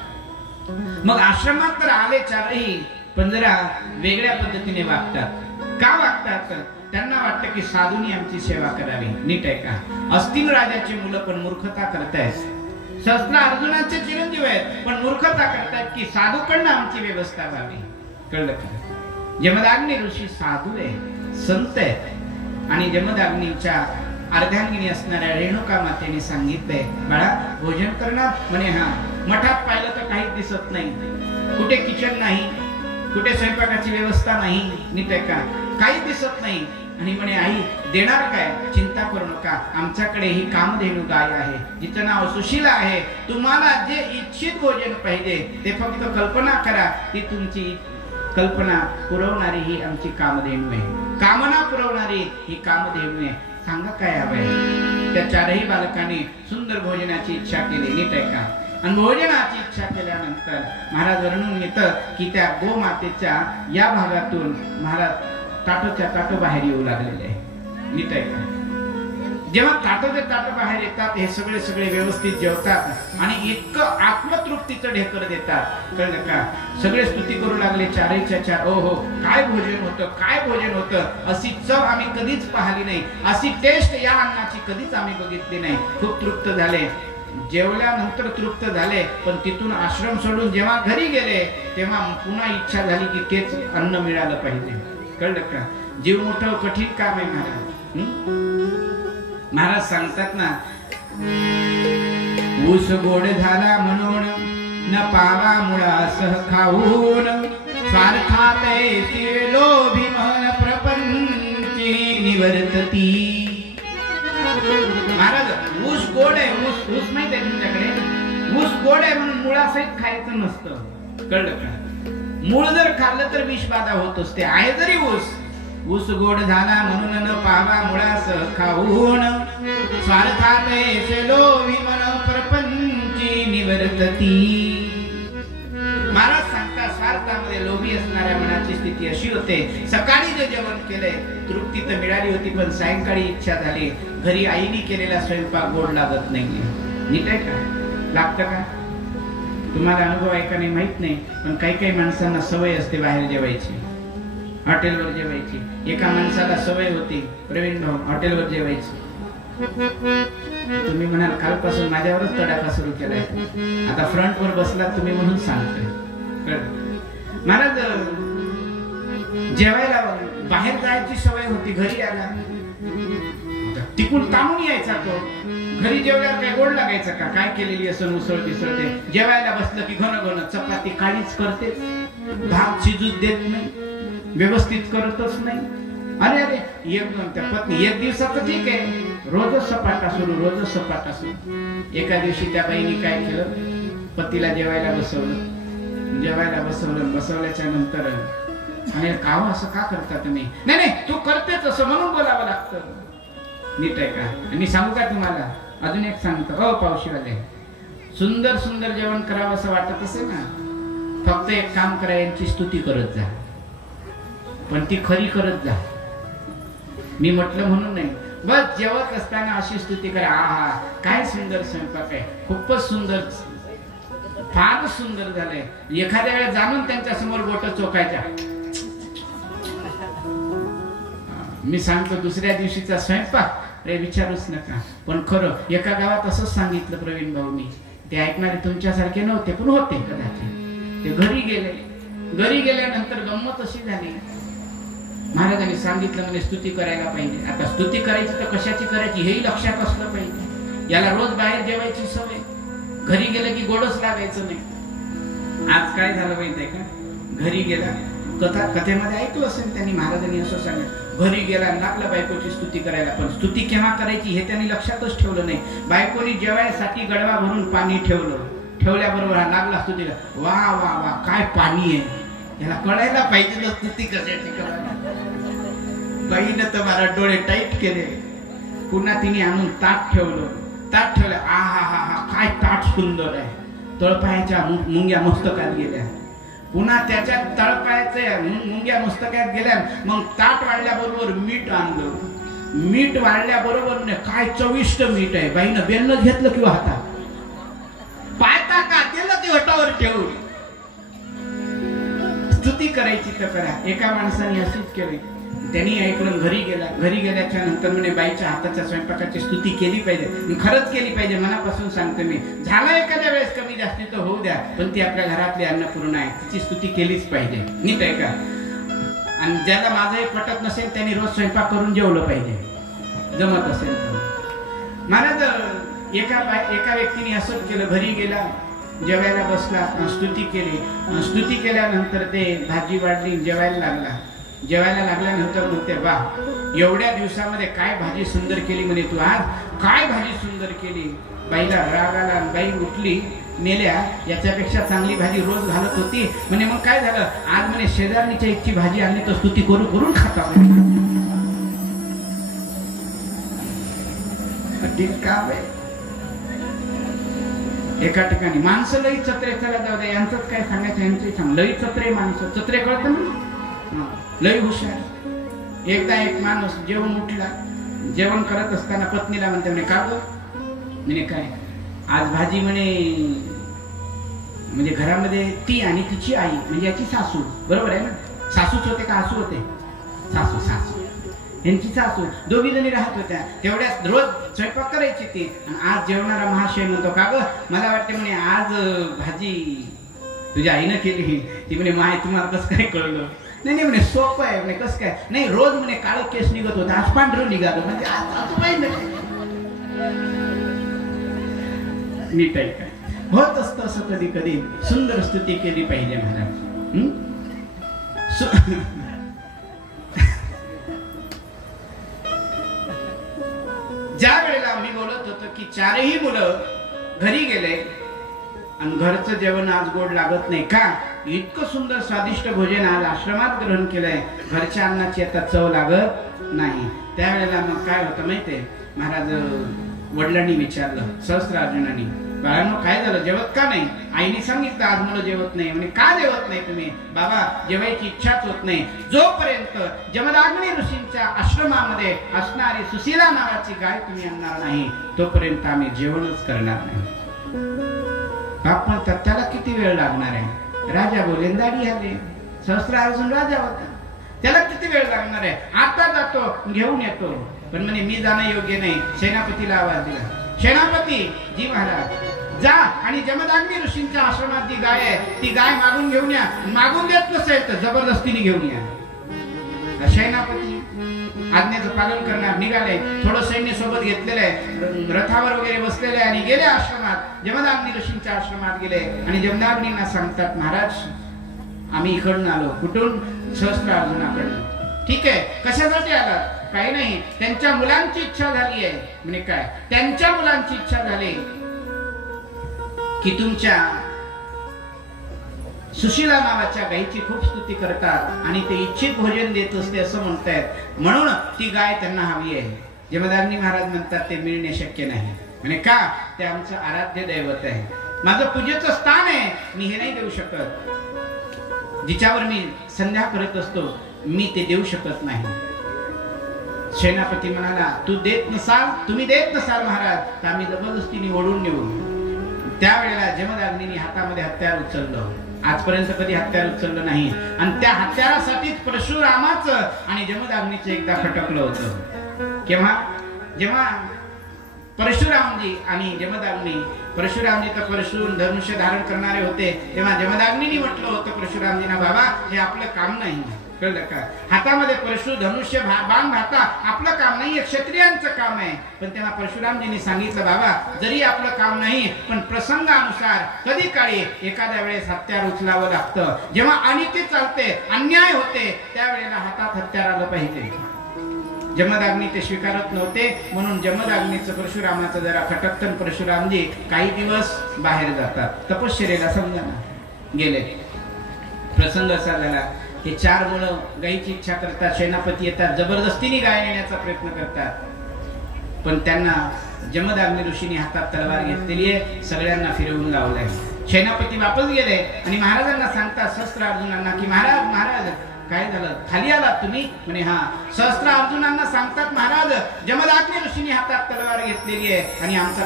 मग आश्रमात तर आले चारही, पण जरा वेगळ्या पद्धतीने वागतात. का वागतात? त्यांना वाटतं की साधूंनी आमची सेवा करावी. नीट आहे का? अस्तिन राजाची मुलं पण मूर्खता करतायत. सहस्त्र अर्जुनाचे चिरंजीव आहेत पण मूर्खता करतायत की साधूकडनं आमची व्यवस्था व्हावी. कळलं का? जमदाग्नी ऋषी साधू आहे, संत आहे. आणि जमदाग्नीच्या अर्धांगिनी असणाऱ्या रेणुका मातेने सांगितलंय, बाळा भोजन करणार म्हणे? हा. मठात पाहिलं तर काहीच दिसत नाही, कुठे किचन नाही, कुठे स्वयंपाकाची व्यवस्था नाही. नीट आहे का? काही दिसत नाही. आणि म्हणे आई देणार काय? चिंता करू नका, आमच्याकडे ही कामधेनू गाय आहे जिचं नाव सुशीला आहे. तुम्हाला जे इच्छित भोजन पाहिजे ते फक्त कल्पना करा, ती तुमची कल्पना पुरवणारी ही आमची कामधेनू आहे. कामना पुरवणारी ही कामधेनू आहे. सांगा काय हवंय? त्या चारही बालकांनी सुंदर भोजनाची इच्छा केली. नीट आहे का? आणि भोजनाची इच्छा केल्यानंतर महाराज वर्णून येतं की त्या गोमातेच्या या भागातून महाराज ताटोच्या ताटो बाहेर येऊ लागलेले आहे. नीट आहे का? जेव्हा ताटोचे ताटो बाहेर येतात हे सगळे सगळे व्यवस्थित जेवतात आणि इतकं आत्मतृप्तीचं ढेकर देतात. कळलं का? सगळे स्तुती करू लागले चारहीच्या चार. ओ हो, काय भोजन होतं, काय भोजन होतं. अशी चव आम्ही कधीच पाहिली नाही, अशी टेस्ट या अन्नाची कधीच आम्ही बघितली नाही. खूप तृप्त झाले. जेवल्यानंतर तृप्त झाले, पण तिथून आश्रम सोडून जेव्हा घरी गेले तेव्हा पुन्हा इच्छा झाली की तेच अन्न मिळालं पाहिजे. कळलं का? जीव मोठं कठीण काम आहे महाराज. महाराज सांगतात ना, ऊस गोड झाला म्हणून न पावा मुळा सह खाऊन, स्वार्थात लोभी मन प्रपंची निवर्तती. महाराज ऊस गोड आहे, ऊस माहित आहे तुमच्याकडे? ऊस गोड आहे म्हणून मुळासहित खायचं नसतं. कळलं का? मूळ जर खाल्लं तर विषबाधा होत असते. आहे जरी ऊस गोड झाला म्हणून न पावा मुळास खाऊन, स्वार्थात लोभी मन प्रपंची निवर्तती. महाराज सांगतात स्वार्थामध्ये लोभी असणाऱ्या मनाची स्थिती अशी होते. सकाळी जे जेवण केलंय तृप्ती तर मिळाली होती, पण सायंकाळी इच्छा झाली, घरी आईने केलेला स्वयंपाक गोड लागत नाही. नीट आहे का? लागतं का? तुम्हाला अनुभव आहे का नाही माहित नाही, पण काही काही माणसांना सवय असते बाहेर जेवायची, हॉटेलवर जेवायची. एका माणसाला सवय होती, प्रवीण भाऊ हॉटेलवर जेवायची. तुम्ही म्हणाल कालपासून माझ्यावरच तडाखा सुरू केलाय, आता फ्रंटवर बसला तुम्ही म्हणून सांगतोय. महाराज जेवायला बाहेर जायची सवय होती. घरी आला तिकून ताणून यायचा तो. घरी जेवल्यावर काय गोड लागायचं का? काय केलेली असं उसळ बिसळ ते. जेवायला बसलं की घन घन चपाती काळीच करते, भात शिजूच देत नाही, व्यवस्थित करतच नाही. अरे अरे एक दोन त्या पत्नी एक दिवसाचं ठीक आहे, रोजच सपाटा सुरू, रोजच सपाटा सुरू. एका दिवशी त्या बाईने काय केलं, पतीला जेवायला बसवलं. जेवायला बसवल्याच्या नंतर आणि काव असं का करता तुम्ही? नाही नाही तू करतेच असं म्हणून बोलावं लागतं. नीट आहे का? मी सांगू का तुम्हाला? अजून एक सांगतो. हो पावशीवाले, सुंदर सुंदर जेवण करावं असं वाटत असेल ना, फक्त एक काम करा, यांची स्तुती करत जा, पण ती खरी करत जा. मी म्हटलं म्हणून नाही, बस जेवत असताना अशी स्तुती करा, आहा काय सुंदर स्वयंपाक आहे, खूपच सुंदर, फार सुंदर झालंय. एखाद्या वेळेस जाणून त्यांच्या समोर बोट चोकायच्या. मी सांगतो दुसऱ्या दिवशीचा स्वयंपाक रे विचारूच नका. पण खरं एका गावात असंच सांगितलं प्रवीण भाऊ, मी ते ऐकणारे तुमच्यासारखे नव्हते, पण होते कदाचित. ते घरी गेले. घरी गेल्यानंतर गंमत अशी झाली, महाराजांनी सांगितलं म्हणे स्तुती करायला पाहिजे. आता स्तुती करायची तर कशाची करायची हेही लक्षात असलं पाहिजे. याला रोज बाहेर जेवायची सवय, घरी गेलं की गोडच लागायचं नाही. आज काय झालं माहितीये का, घरी गेला, कथेमध्ये ऐकलं असेल त्यांनी, महाराजांनी असं सांगितलं, घरी गेला लागला बायकोची स्तुती करायला. पण स्तुती केव्हा करायची हे त्यांनी लक्षातच ठेवलं नाही. बायकोनी जेवायसाठी गडवा भरून पाणी ठेवलं, ठेवल्याबरोबर हा लागला स्तुतीला. वा वा वा काय पाणी आहे, याला कळायला पाहिजे ना स्तुती कशाची करायला. बाईनं तर मला डोळे टाईट केले. पुन्हा तिने आणून ताट ठेवलं. ताट ठेवलं, आ हा हा हा काय ताट सुंदर आहे. तळपायाच्या मुंग्या मस्तकात गेल्या. पुन्हा त्याच्या तळपायाच्या मुंग्या मस्तकात गेल्या. मग ताट वाढल्याबरोबर मीठ आणलं. मीठ वाढल्याबरोबर काय चविष्ट मीठ आहे. बाईनं बेलनं घेतलं किंवा हातात पाहता का दिलं ते ओठावर ठेवून. स्तुती करायची तर करा. एका माणसाने अशीच केली. त्यांनी ऐकलं, घरी गेला. घरी गेल्याच्या नंतर म्हणे बाईच्या हाताच्या स्वयंपाकाची स्तुती केली पाहिजे, खरंच केली पाहिजे. मनापासून सांगते मी, झाला एखाद्या वेळेस कमी जास्ती तर होऊ द्या, पण ती आपल्या घरातली अन्नपूर्ण आहे, तिची स्तुती केलीच पाहिजे. नीट आहे का. आणि ज्याला माझं हे पटत नसेल त्यांनी रोज स्वयंपाक करून जेवलं पाहिजे, जमत असेल तर. महाराज एका व्यक्तीने असंच केलं. घरी गेला, जेवायला बसला, स्तुती केली. स्तुती केल्यानंतर ते भाजी वाढली, जेवायला लागला. जेवायला लागल्यानंतर म्हणते, वा एवढ्या दिवसामध्ये काय भाजी सुंदर केली म्हणे तू, आज काय भाजी सुंदर केली. बाईला राग आला. बाई उठली, मेल्या, याच्यापेक्षा चांगली भाजी रोज घालत होती म्हणे. मग काय झालं, आज म्हणे शेजारणीच्या इतकी भाजी आणली तर स्तुती करून करून खाता. काम आहे. एका ठिकाणी माणसं लई चत्रे, चला जाऊ दे यांचंच काय सांगायचं, यांचे सांग. लई चत्रे माणसं, चत्रे कळतं ना, लई हुशार. एकदा एक माणूस जेवण उठला. जेवण करत असताना पत्नीला म्हणते, म्हणे का गं, म्हणे काय आज भाजी म्हणे, म्हणजे घरामध्ये ती आणि तिची आई म्हणजे याची सासू, बरोबर आहे ना, सासूच होते का आसू होते, सासू, सासू यांची सासू, दोघी जणी राहत होत्या. तेवढ्याच रोज स्वयंपाक करायची ती. आणि आज जेवणारा महाशय म्हणतो, का ग मला वाटते म्हणे आज भाजी तुझ्या आईनं केली. ती म्हणे माय तुम्हाला कसं काय कळलं. नाही नाही म्हणे सोपं आहे म्हणे. कसं काय. नाही रोज म्हणे काळं केस निघत होतं, आज पांढरं निघालं. म्हणजे आज पाहिजे नीट आहे काय. होत असतं असं कधी कधी. सुंदर स्तुती केली पाहिजे महाराज. ज्या वेळेला मी बोलत होतो की चारही मुलं घरी गेले आणि घरचं जेवण आज गोड लागत नाही का, इतकं सुंदर स्वादिष्ट भोजन आज आश्रमात ग्रहण केलंय, घरच्या अन्नाची आता चव लागत नाही. त्यावेळेला मग काय होतं माहितीये, महाराज वडिलांनी विचारलं, सहस्त्रार्जुनांनी, बाळांनो काय झालं, जेवत का नाही. आईने सांगितलं आज मुलं जेवत नाही. म्हणजे का जेवत नाही तुम्ही. बाबा जेवायची इच्छाच होत नाही. जोपर्यंत जमदाग्नी ऋषींच्या आश्रमामध्ये असणारी सुशीला नावाची गाय तुम्ही आणणार नाही तोपर्यंत आम्ही जेवणच करणार नाही. बाप म्हणतात त्याला किती वेळ लागणार आहे. राजा बोले दाढी आले. सहस्त्रार्जुन राजा होता, त्याला किती वेळ लागणार आहे. आता जातो घेऊन येतो. पण म्हणे मी जाणं योग्य नाही. सेनापतीला आवाज दिला, सेनापती जी महाराज जा आणि जमदाग्नी ऋषींच्या आश्रमात जी गाय आहे ती गाय मागून घेऊन या. मागून देत नसेल तर जबरदस्तीने घेऊन या. सेनापती आज्ञेचं पालन करणार निघाले. थोडं सैन्य सोबत घेतलेलं आहे, रथावर वगैरे बसलेले आहे आणि गेले आश्रमात. जमदाग्नी ऋषींच्या आश्रमात गेले आणि जमदाग्नींना सांगतात, महाराज आम्ही इकडून आलो. कुठून. सहस्त्रार्जुनाकडून. ठीक आहे, कशासाठी आलात. काही नाही, त्यांच्या मुलांची इच्छा झाली आहे. म्हणजे काय, त्यांच्या मुलांची इच्छा झाली की तुमच्या सुशीला नावाच्या गायीची खूप स्तुती करतात आणि ते इच्छित भोजन देत असते असं म्हणतायत, म्हणून ती गाय त्यांना हवी आहे. जमदाग्नी महाराज म्हणतात ते मिळणे शक्य नाही. म्हणजे का, ते आमचं आराध्य दैवत आहे, माझं पूजेचं स्थान आहे, मी हे नाही देऊ शकत. जिच्यावर मी संध्या करत असतो मी ते देऊ शकत नाही. सेनापती म्हणाला, तू देत नसाल, तुम्ही देत नसाल महाराज तर आम्ही जबरदस्तीने ओढून नेऊ. त्यावेळेला जमदाग्नीने हातामध्ये हत्यार उचललं. आजपर्यंत कधी हत्यार उचललं नाही. आणि त्या हत्यारासाठीच परशुरामाचं आणि जमदाग्नीचं एकदा खटकलं होतं. केव्हा, जेव्हा परशुरामजी आणि जमदाग्नी, परशुरामजी तर परशुराम धनुष्य धारण करणारे होते, तेव्हा जमदाग्नींनी म्हटलं होतं परशुरामजींना, बाबा हे आपलं काम नाही, कळलं का? हातामध्ये परशु धनुष्य बाण घाता आपलं काम नाही, क्षत्रियांचं काम आहे. पण तेव्हा परशुरामजींनी सांगितलं, बाबा जरी आपलं काम नाही पण प्रसंगानुसार कधी काळी एखाद्या वेळेस हत्यार उचलावं लागतं. जेव्हा अनिती चालते, अन्याय होते, त्यावेळेला हातात हत्यार आलं पाहिजे. जमदाग्नी ते स्वीकारत नव्हते, म्हणून जमदाग्नीचं परशुरामाचं जरा खटकतन परशुरामजी काही दिवस बाहेर जातात, तपश्चर्येला समजा गेले. प्रसंग असा झाला की 4 मुलं गायीची इच्छा करतात, सेनापती येतात, जबरदस्तीने गाय नेण्याचा प्रयत्न करतात. पण त्यांना जमदाग्नी ऋषींनी हातात तलवार घेतलेली आहे, सगळ्यांना फिरवून लावलंय. सेनापती वापस गेले आणि महाराजांना सांगतात, सहस्त्रार्जुनांना, की महाराज महाराज काय झालं, खाली आलात तुम्ही? म्हणे हा. सहस्त्रार्जुनांना सांगतात, महाराज जमदाग्नी ऋषींनी हातात तलवार घेतलेली आहे आणि आमचा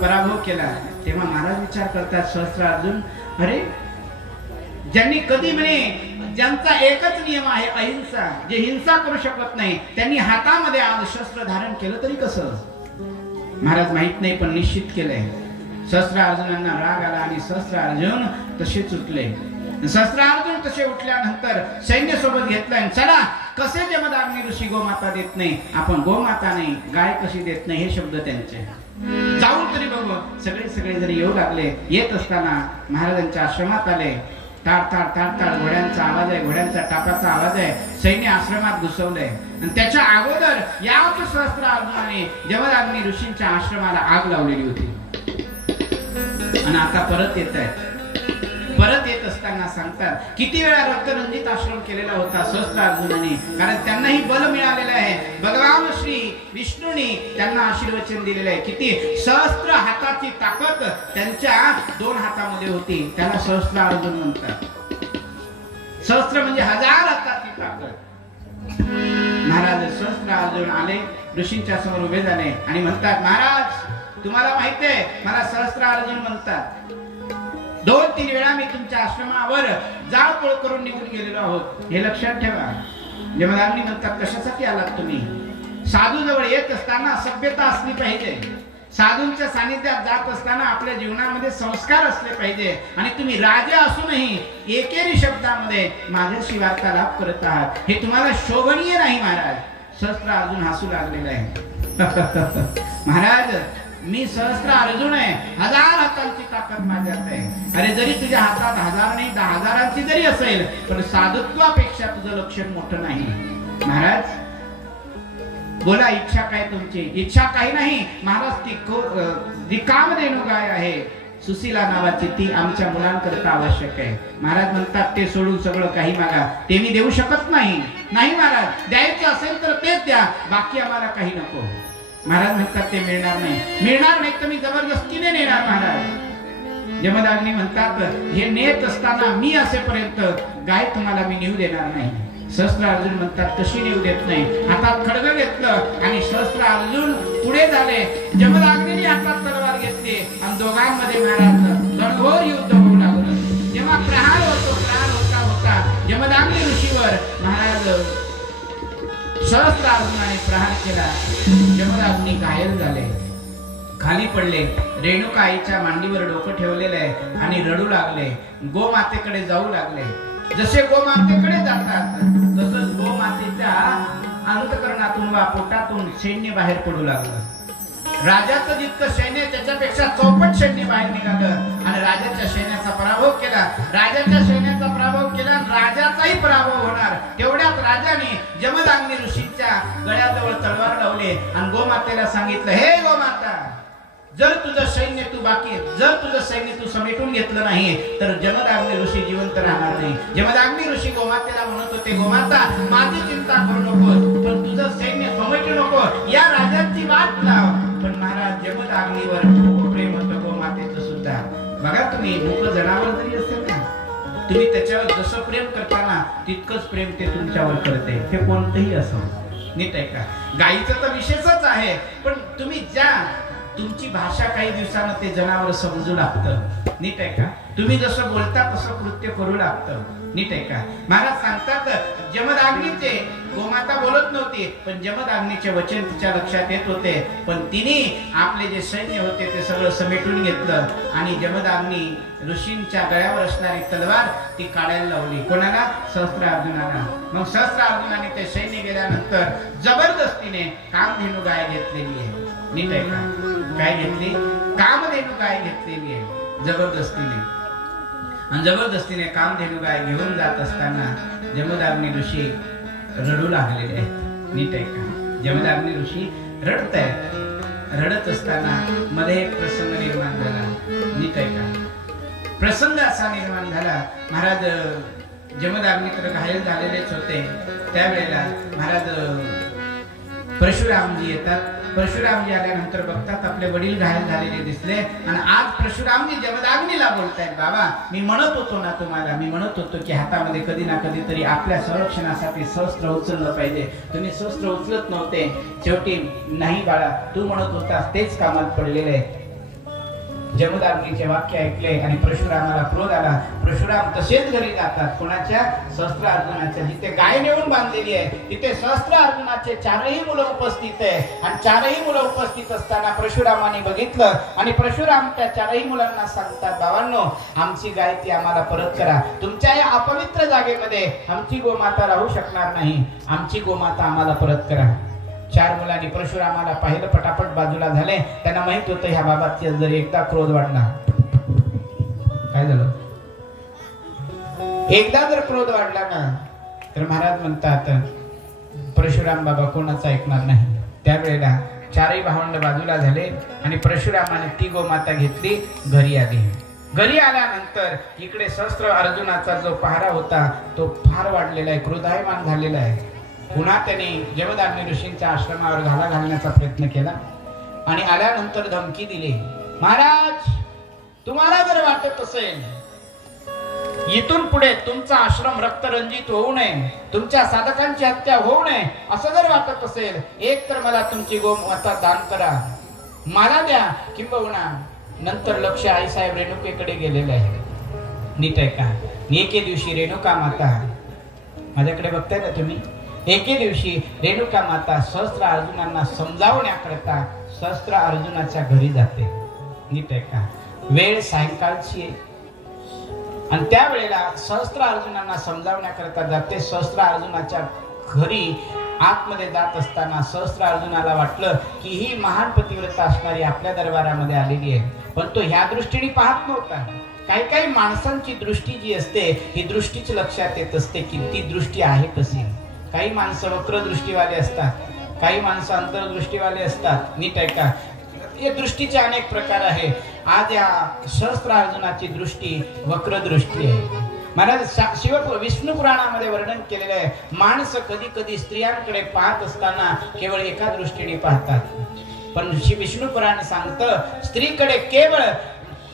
पराभव केला. तेव्हा महाराज विचार करतात, सहस्त्रार्जुन, अरे ज्यांनी कधी म्हणे ज्यांचा एकच नियम आहे अहिंसा, जे हिंसा करू शकत नाही, त्यांनी हातामध्ये आज शस्त्र धारण केलं तरी कसं? महाराज माहित नाही पण निश्चित केलंय. सहस्त्रार्जुनांना राग आला आणि सहस्त्रार्जुन तसेच उठले. सहस्त्रार्जुन तसे उठल्यानंतर सैन्य सोबत घेतलं, चला कसे जमदाग्नी ऋषी गोमाता देत नाही, आपण गोमाता नाही गाय कशी देत नाही, हे शब्द त्यांचे. जाऊन तरी बघू. सगळे जण येऊ लागले. येत असताना महाराजांच्या आश्रमात आले. ताड ताड ताड ताड घोड्यांचा आवाज आहे, घोड्यांचा टापाचा आवाज आहे. सैन्य आश्रमात घुसवलंय आणि त्याच्या अगोदर याच सहस्त्रार्जुनाने जमदाग्नी ऋषींच्या आश्रमाला आग लावलेली होती. आणि आता परत येत आहेत. परत येत असताना सांगतात, किती वेळा रक्तरंजित आश्रम केलेला होता सहस्त्रार्जुनाने, कारण त्यांनाही बल मिळालेलं आहे. भगवान श्री विष्णूंनी त्यांना आशीर्वचन दिलेलं आहे. किती सहस्त्र हाताची ताकद त्यांच्या 2 हातामध्ये होती, त्याला सहस्त्रार्जुन म्हणतात. सहस्त्र म्हणजे 1000 हाताची ताकद. महाराज सहस्त्रार्जुन आले, ऋषींच्या समोर उभे झाले आणि म्हणतात, महाराज तुम्हाला माहिती आहे मला सहस्त्रार्जुन म्हणतात. 2-3 वेळा मी तुमच्या आश्रमावर जाळपोळ करून निघून गेलेलो आहोत, हे लक्षात ठेवा. जमदाग्नी म्हणतात, कशासाठी आलात तुम्ही? साधू जवळ येत असताना सभ्यता असली पाहिजे. साधूंच्या सानिध्यात जात असताना आपल्या जीवनामध्ये संस्कार असले पाहिजे. आणि तुम्ही राजा असूनही एकेरी शब्दामध्ये माझ्याशी वार्तालाप करत आहात, हे तुम्हाला शोभनीय नाही महाराज. सहस्त्रार्जुन हसू लागलेला आहे. महाराज मी सहस्त्रार्जुन आहे, 1000 हातांची ताकद माझ्यात आहे. अरे जरी तुझ्या हातात 1000 नाही 10,000ची जरी असेल, पण साधुत्वापेक्षा तुझं लक्षण मोठं नाही. महाराज बोला, इच्छा काय तुमची? इच्छा काही नाही महाराज, ती कामधेनू गाय आहे सुशीला नावाची, ती आमच्या मुलांकरता आवश्यक आहे. महाराज म्हणतात, ते सोडून सगळं काही मागा. ते मी देऊ शकत नाही. नाही महाराज, द्यायचं असेल तर तेच द्या, बाकी आम्हाला काही नको. महाराज म्हणतात, ते मिळणार नाही. मिळणार नाही तर मी जबरदस्तीने नेणार महाराज. जमदाग्नी म्हणतात, हे नेत असताना मी असेपर्यंत गाय तुम्हाला मी नेऊ देणार नाही. सहस्त्रार्जुन म्हणतात, तशी नेऊ देत नाही. हातात खड्ग घेतलं आणि सहस्त्रार्जुन पुढे झाले. जमदाग्नीने हातात तलवार घेतली आणि दोघांमध्ये महाराज घनघोर युद्ध होऊ लागलं. जेव्हा प्रहार होता जमदाग्नी ऋषीवर, महाराज सहस्त्रार्जुनाने प्रहार केला. जमदाग्नी घायल झाले, खाली पडले. रेणुका आईच्या मांडीवर डोकं ठेवलेलं आहे आणि रडू लागले. गोमातेकडे जाऊ लागले. जसे गोमातेकडे जातात तसंच गोमातेच्या अंतःकरणातून वा पोटातून सैन्य बाहेर पडू लागलं. राजाचं जितकं सैन्य त्याच्यापेक्षा 64 सैन्य बाहेर निघालं आणि राजाच्या सैन्याचा पराभव केला. राजाच्या सैन्याचा पराभव केला, राजाचाही पराभव होणार. तेवढ्यात राजाने जमदाग्नी ऋषींच्या गळ्याजवळ तलवार लावली आणि गोमातेला सांगितलं, हे गोमाता, जर तुझं सैन्य तू समेटून घेतलं नाही तर जमदाग्नी ऋषी जिवंत राहणार नाही. जमदाग्नी ऋषी गोमातेला म्हणत होते, गोमाता माझी चिंता करू नको, पण तुझं सैन्य समेटू नको, या राजाची वाट लाव. पण महाराज जमदाग्नीवर खूप प्रेम होतं गोमातेचं सुद्धा. बघा तुम्ही, मूक जनावर जरी असेल ना, तुम्ही त्याच्यावर जसं प्रेम करताना तितकंच प्रेम ते तुमच्यावर करते. ते कोणतंही असो. नीट आहे का? गायीचं तर विशेषच आहे, पण तुम्ही ज्या तुमची भाषा काही दिवसानं ते जनावर समजू लागतं. नीट आहे का? तुम्ही जसं बोलता तसं कृत्य करू लागतं. नीट आहे का? महाराज सांगतात जमदाग्नीचे गोमाता बोलत नव्हती, पण जमदाग्नीचे वचन तिच्या लक्षात येत होते. पण तिने आपले जे सैन्य होते ते सगळं समेटून घेतलं आणि जमदाग्नी ऋषींच्या गळ्यावर असणारी तलवार ती काढायला लावली. कोणाला? सहस्त्रार्जुनाला. मग सहस्त्रार्जुनाने ते सैन्य गेल्यानंतर जबरदस्तीने कामधेनू गाय घेतलेली आहे. नीट आहे का? काय घेतली? कामधेनू गाय घेतलेली आहे जबरदस्तीने. आणि जबरदस्तीने कामधेनू गाय घेऊन जात असताना जमदाग्नी ऋषी रडू लागलेले आहेत. नीट आहे का? जमदाग्नी ऋषी रडत आहेत. रडत असताना मध्ये एक प्रसंग निर्माण झाला. नीट आहे का? प्रसंग असा निर्माण झाला, महाराज जमदाग्नी तर घायल झालेलेच होते. त्यावेळेला महाराज परशुरामजी येतात. परशुरामजी आल्यानंतर बघतात आपले वडील घायल झालेले दिसले आणि आज परशुरामजी जमदाग्नीला बोलतायत, बाबा मी म्हणत होतो ना तुम्हाला, मी म्हणत होतो की हातामध्ये कधी ना कधीतरी आपल्या संरक्षणासाठी शस्त्र उचललं पाहिजे. तुम्ही शस्त्र उचलत नव्हते. शेवटी नाही बाळा, तू म्हणत होतास तेच कामात पडलेले आहे. जमदाग्नीचे वाक्य ऐकले आणि परशुरामाला क्रोध आला. परशुराम तसेच घरी जातात. कोणाच्या? सहस्त्रार्जुनाच्या. जिथे गाय नेऊन बांधलेली आहे तिथे सहस्त्रार्जुनाचे चारही मुलं उपस्थित आहे. आणि चारही मुलं उपस्थित असताना परशुरामाने बघितलं आणि परशुराम त्या चारही मुलांना सांगतात, बाबांनो आमची गाय ती आम्हाला परत करा. तुमच्या या अपवित्र जागेमध्ये आमची गोमाता राहू शकणार नाही. आमची गोमाता आम्हाला परत करा. चार मुलांनी परशुरामाला पाहिलं, पटापट बाजूला झाले. त्यांना माहित होतं ह्या बाबाची जर एकदा क्रोध वाढला, काय झालं, एकदा जर क्रोध वाढला ना तर महाराज म्हणतात परशुराम बाबा कोणाचं ऐकणार नाही. त्यावेळेला चारही भावंड बाजूला झाले आणि परशुरामाने ती गोमाता घेतली, घरी आली. घरी आल्यानंतर इकडे सहस्त्र अर्जुनाचा जो पहारा होता तो फार वाढलेला आहे, क्रोधायमान झालेला आहे. पुन्हा त्याने जमदाग्नी ऋषींच्या आश्रमावर घाला घालण्याचा प्रयत्न केला आणि आल्यानंतर धमकी दिली, महाराज तुम्हाला जर वाटत असेल इथून पुढे तुमचा आश्रम रक्तरंजित होऊ नये, तुमच्या साधकांची हत्या होऊ नये असं जर वाटत असेल, एक तर मला तुमची गोमाता दान करा, मला द्या, किंबहुना नंतर लक्ष आईसाहेब रेणुकेकडे गेलेले आहे. नीट आहे का? एके दिवशी रेणुका माता, माझ्याकडे बघताय ना तुम्ही, एके दिवशी रेणुका माता सहस्त्र अर्जुनांना समजावण्याकरता सहस्त्र अर्जुनाच्या घरी जाते. नीट आहे का? वेळ सायंकाळची आहे आणि त्यावेळेला सहस्त्र अर्जुनांना समजावण्याकरता जाते. सहस्त्र अर्जुनाच्या घरी आतमध्ये जात असताना सहस्त्र अर्जुनाला वाटलं की ही महान पतिव्रता असणारी आपल्या दरबारामध्ये आलेली आहे, पण तो ह्या दृष्टीने पाहत नव्हता. काही काही माणसांची दृष्टी जी असते ही दृष्टीच लक्षात येत असते की ती दृष्टी आहे कशी. काही माणसं वक्रदृष्टीवाले असतात, काही माणसं अंतरदृष्टीवाले असतात. नीट आहे का? या दृष्टीचे अनेक प्रकार आहे. आज या सहस्त्र अर्जुनाची दृष्टी वक्रदृष्टी आहे. महाराज विष्णू पुराणामध्ये वर्णन केलेलं आहे, माणसं कधी कधी स्त्रियांकडे पाहत असताना केवळ एका दृष्टीने पाहतात, पण विष्णू पुराण सांगतं स्त्रीकडे केवळ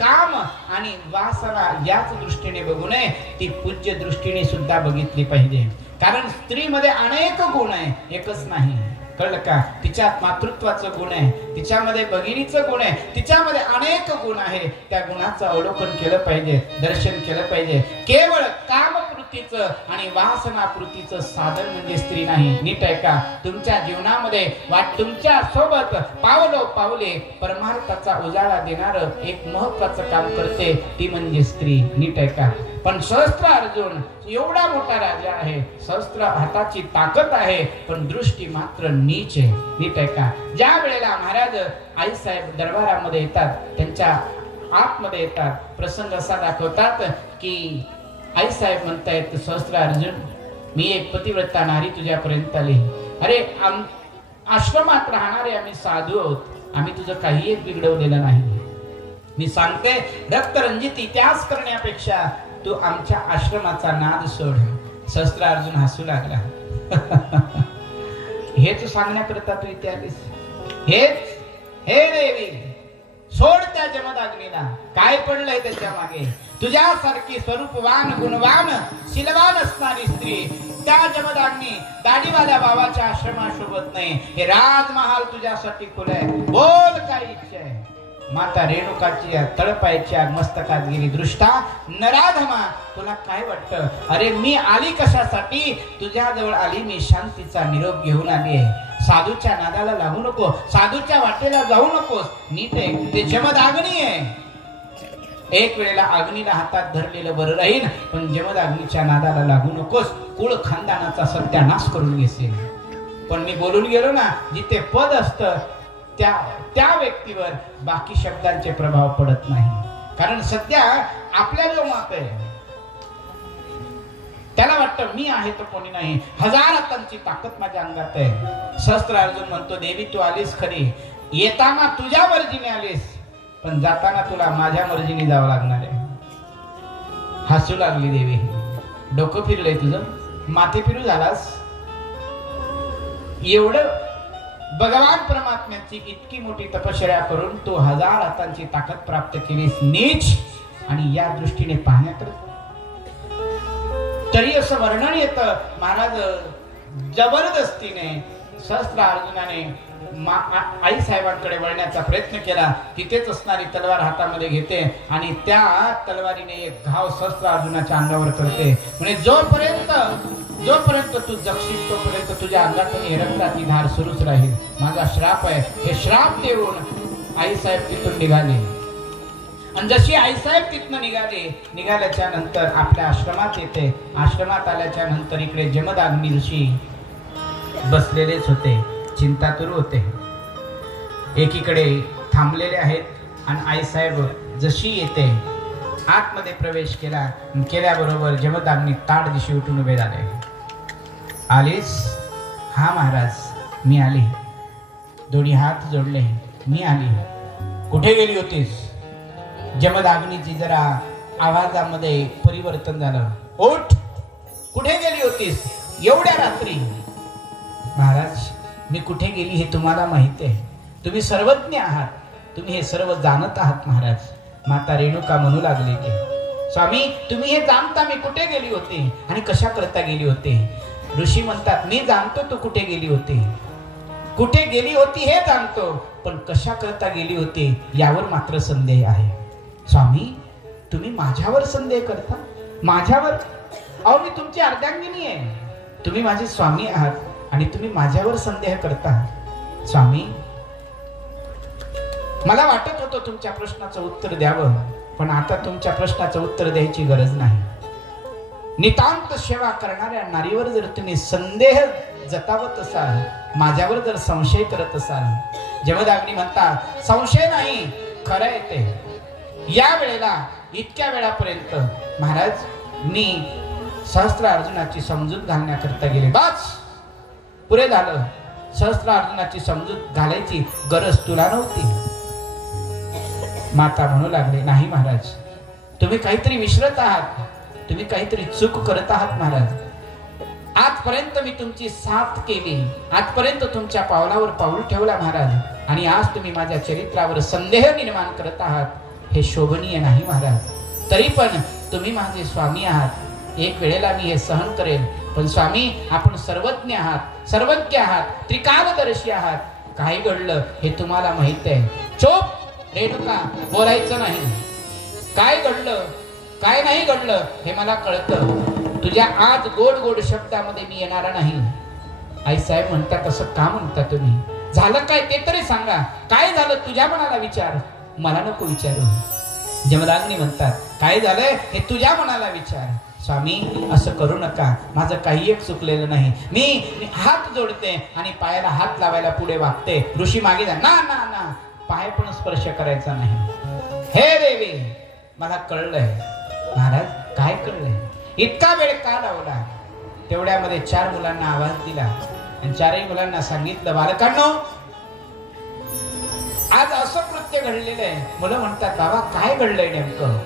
काम आणि वासना याच दृष्टीने बघू नये, ती पूज्य दृष्टीने सुद्धा बघितली पाहिजे. कारण स्त्रीमध्ये अनेक गुण आहे, एकच नाही. कळलं का? तिच्यात मातृत्वाचं गुण आहे, तिच्यामध्ये भगिनीचं गुण आहे, तिच्यामध्ये अनेक गुण आहे. त्या गुणाचं अवलोकन केलं पाहिजे, दर्शन केलं पाहिजे. केवळ कामपूर्तीचं आणि वासनापूर्तीचं साधन म्हणजे स्त्री नाही. नीट आहे का? तुमच्या जीवनामध्ये तुमच्या सोबत पावलो पावले परमार्थाचा उजाळा देणारं एक महत्वाचं काम करते, ती म्हणजे स्त्री. नीट आहे का? पण सहस्त्र अर्जुन एवढा मोठा राजा आहे, सहस्त्र हाताची ताकद आहे, पण दृष्टी मात्र नीच आहे. नीट आहे का? ज्या वेळेला महाराज आईसाहेब दरबारामध्ये येतात, त्यांच्या आतमध्ये येतात, प्रसंग असा दाखवतात की आईसाहेब म्हणतायत, सहस्त्र अर्जुन मी एक पतिव्रता नारी तुझ्यापर्यंत आली. अरे आश्रमात राहणारे आम्ही साधू आहोत, आम्ही तुझं काही एक बिघडवलेलं नाही. मी सांगते रक्तरंजित इतिहास करण्यापेक्षा तू आमच्या आश्रमाचा नाद सोड. सहस्त्र अर्जुन हसू लागला. हेच सांगण्याकरता तू इथे आलीस? हेच? हे देवी सोड त्या जमदाग्नीला. काय पडलंय त्याच्या मागे? तुझ्यासारखी स्वरूपवान गुणवान शीलवान असणारी स्त्री त्या जमदाग्नी दाढीवाल्या बाबाच्या आश्रमासोबत नाही. हे राजमहाल तुझ्यासाठी खुलं आहे. बोल काय इच्छा आहे? माता रेणुकाची तळपायाची आग मस्तकात गेली. दृष्टा नराधमा, तुला काय वाटतं? अरे मी आली कशासाठी? तुझ्याजवळ आली मी शांतीचा निरोप घेऊन आली आहे. साधूच्या नादाला लागू नको, साधूच्या वाटेला जाऊ नकोस. नीट आहे, ते जमदाग्नी आहे. एक वेळेला अग्नीला हातात धरलेलं बरं राहील, पण जमदाग्नीच्या नादाला लागू नकोस. कुळ खानदानाचा सत्यानाश करून घेशील. पण मी बोलून गेलो ना, जिथे पद असतं त्या व्यक्तीवर बाकी शब्दांचे प्रभाव पडत नाही. कारण सध्या आपल्या जो मात आहे त्याला वाटतं मी आहे तर कोणी नाही. 1000 हातांची ताकद माझ्या अंगात आहे. सहस्त्र अर्जुन म्हणतो, देवी तू आलीस खरी, येताना तुझ्या मर्जीने आलीस, पण जाताना तुला माझ्या मर्जीने जावं लागणार आहे. हसू लागली देवी. डोकं फिरलंय तुझं, माथे फिरू झालास. एवढं भगवान परमात्म्याची इतकी मोठी तपश्चर्या करून तू 1000 हातांची ताकद प्राप्त केलीस, नीच. आणि या दृष्टीने पाहण्यात तरी असं वर्णन येतं, महाराज जबरदस्तीने सहस्त्र अर्जुनाने आई साहेबांकडे वळण्याचा प्रयत्न केला. तिथेच असणारी तलवार हातामध्ये घेते आणि त्या तलवारीने एक घाव सहस्त्र अर्जुनाच्या अंगावर करते. म्हणजे जोपर्यंत तू जगशील तोपर्यंत तुझ्या अंगातून हे रक्ताची धार सुरूच राहील. माझा श्राप आहे. हे श्राप देऊन आई साहेब तिथून निघाले. आणि जशी आईसाहेब तिथनं निघाल्याच्या नंतर आपल्या आश्रमात येते. आश्रमात आल्याच्या नंतर इकडे जमदाग्नी ऋषी बसलेलेच होते, चिंतातुर होते. एकीकडे थांबलेले आहेत आणि आईसाहेब जशी येते आतमध्ये प्रवेश केल्याबरोबर जमदाग्नी ताड दिशी उठून उभे झाले. आलीस? हा महाराज, मी आली. दोन्ही हात जोडले, मी आली. कुठे गेली होतीस? जमदाग्नीची जरा आवाजामध्ये परिवर्तन झालं. उठ, कुठे गेली होतीस एवढ्या रात्री? महाराज, मी कुठे गेली हे तुम्हाला माहिती आहे. तुम्ही सर्वज्ञ आहात, तुम्ही हे सर्व जाणत आहात. महाराज, माता रेणुका म्हणू लागली की स्वामी तुम्ही हे जाणता मी कुठे गेली होती आणि कशा करता गेली होती. ऋषी म्हणतात, मी जाणतो तू कुठे गेली होती, कुठे गेली होती हे जाणतो, पण कशा करता गेली होती यावर मात्र संदेह आहे. स्वामी तुम्ही माझ्यावर संदेह करता? माझ्यावर? अहो मी तुमची अर्धांगिनी आहे, तुम्ही माझे स्वामी आहात आणि तुम्ही माझ्यावर संदेह करता. स्वामी मला वाटत होतं तुमच्या प्रश्नाचं उत्तर द्यावं, पण आता तुमच्या प्रश्नाचं उत्तर द्यायची गरज नाही. नितांत सेवा करणाऱ्या नारीवर जर तुम्ही संदेह जतावत असाल, माझ्यावर जर संशय करत असाल, जमदाग्नी म्हणतात संशय नाही, खरं आहे ते. या वेळेला इतक्या वेळापर्यंत महाराज मी सहस्त्र अर्जुनाची समजूत घालण्याकरता गेले. बस पुरे झालं. सहस्त्र अर्जुनाची समजूत घालायची गरज तुला नव्हती. माता म्हणू लागले, नाही महाराज, तुम्ही काहीतरी विसरत आहात, तुम्ही काहीतरी चूक करत आहात. महाराज आजपर्यंत मी तुमची साथ केली, आजपर्यंत तुमच्या पावलावर पाऊल ठेवला महाराज, आणि आज तुम्ही माझ्या चरित्रावर संदेह निर्माण करत आहात, हे शोभनीय नाही महाराज. तरी पण तुम्ही माझे स्वामी आहात, एक वेळेला मी हे सहन करेल, पण स्वामी आपण सर्वज्ञ आहात, सर्वज्ञ आहात, त्रिकालदर्शी आहात. काय घडलं हे तुम्हाला माहित आहे. चुप रेणुका, बोलायचं नाही. काय घडलं काय नाही घडलं हे मला कळतं. तुझ्या आज गोड गोड शब्दामध्ये मी येणारा नाही. आई साहेब म्हणतात, असं का म्हणता तुम्ही? झालं काय ते तरी सांगा. काय झालं तुझ्या मनाला विचार, मला नको विचारू. जमदाग्नी म्हणतात, काय झालंय हे तुझ्या मनाला विचार. स्वामी असं करू नका, माझं काही एक चुकलेलं नाही. मी हात जोडते आणि पायाला हात लावायला पुढे वागते. ऋषी मागे जा. ना ना ना, पाय पण स्पर्श करायचा नाही. हे देवी मला कळलंय. महाराज काय कळलंय? इतका वेळ का लावला? तेवढ्यामध्ये 4 मुलांना आवाज दिला आणि 4ही मुलांना सांगितलं, बालकांनो आज असं कृत्य घडलेलं आहे. मुलं म्हणतात, बाबा काय घडलंय नेमकं?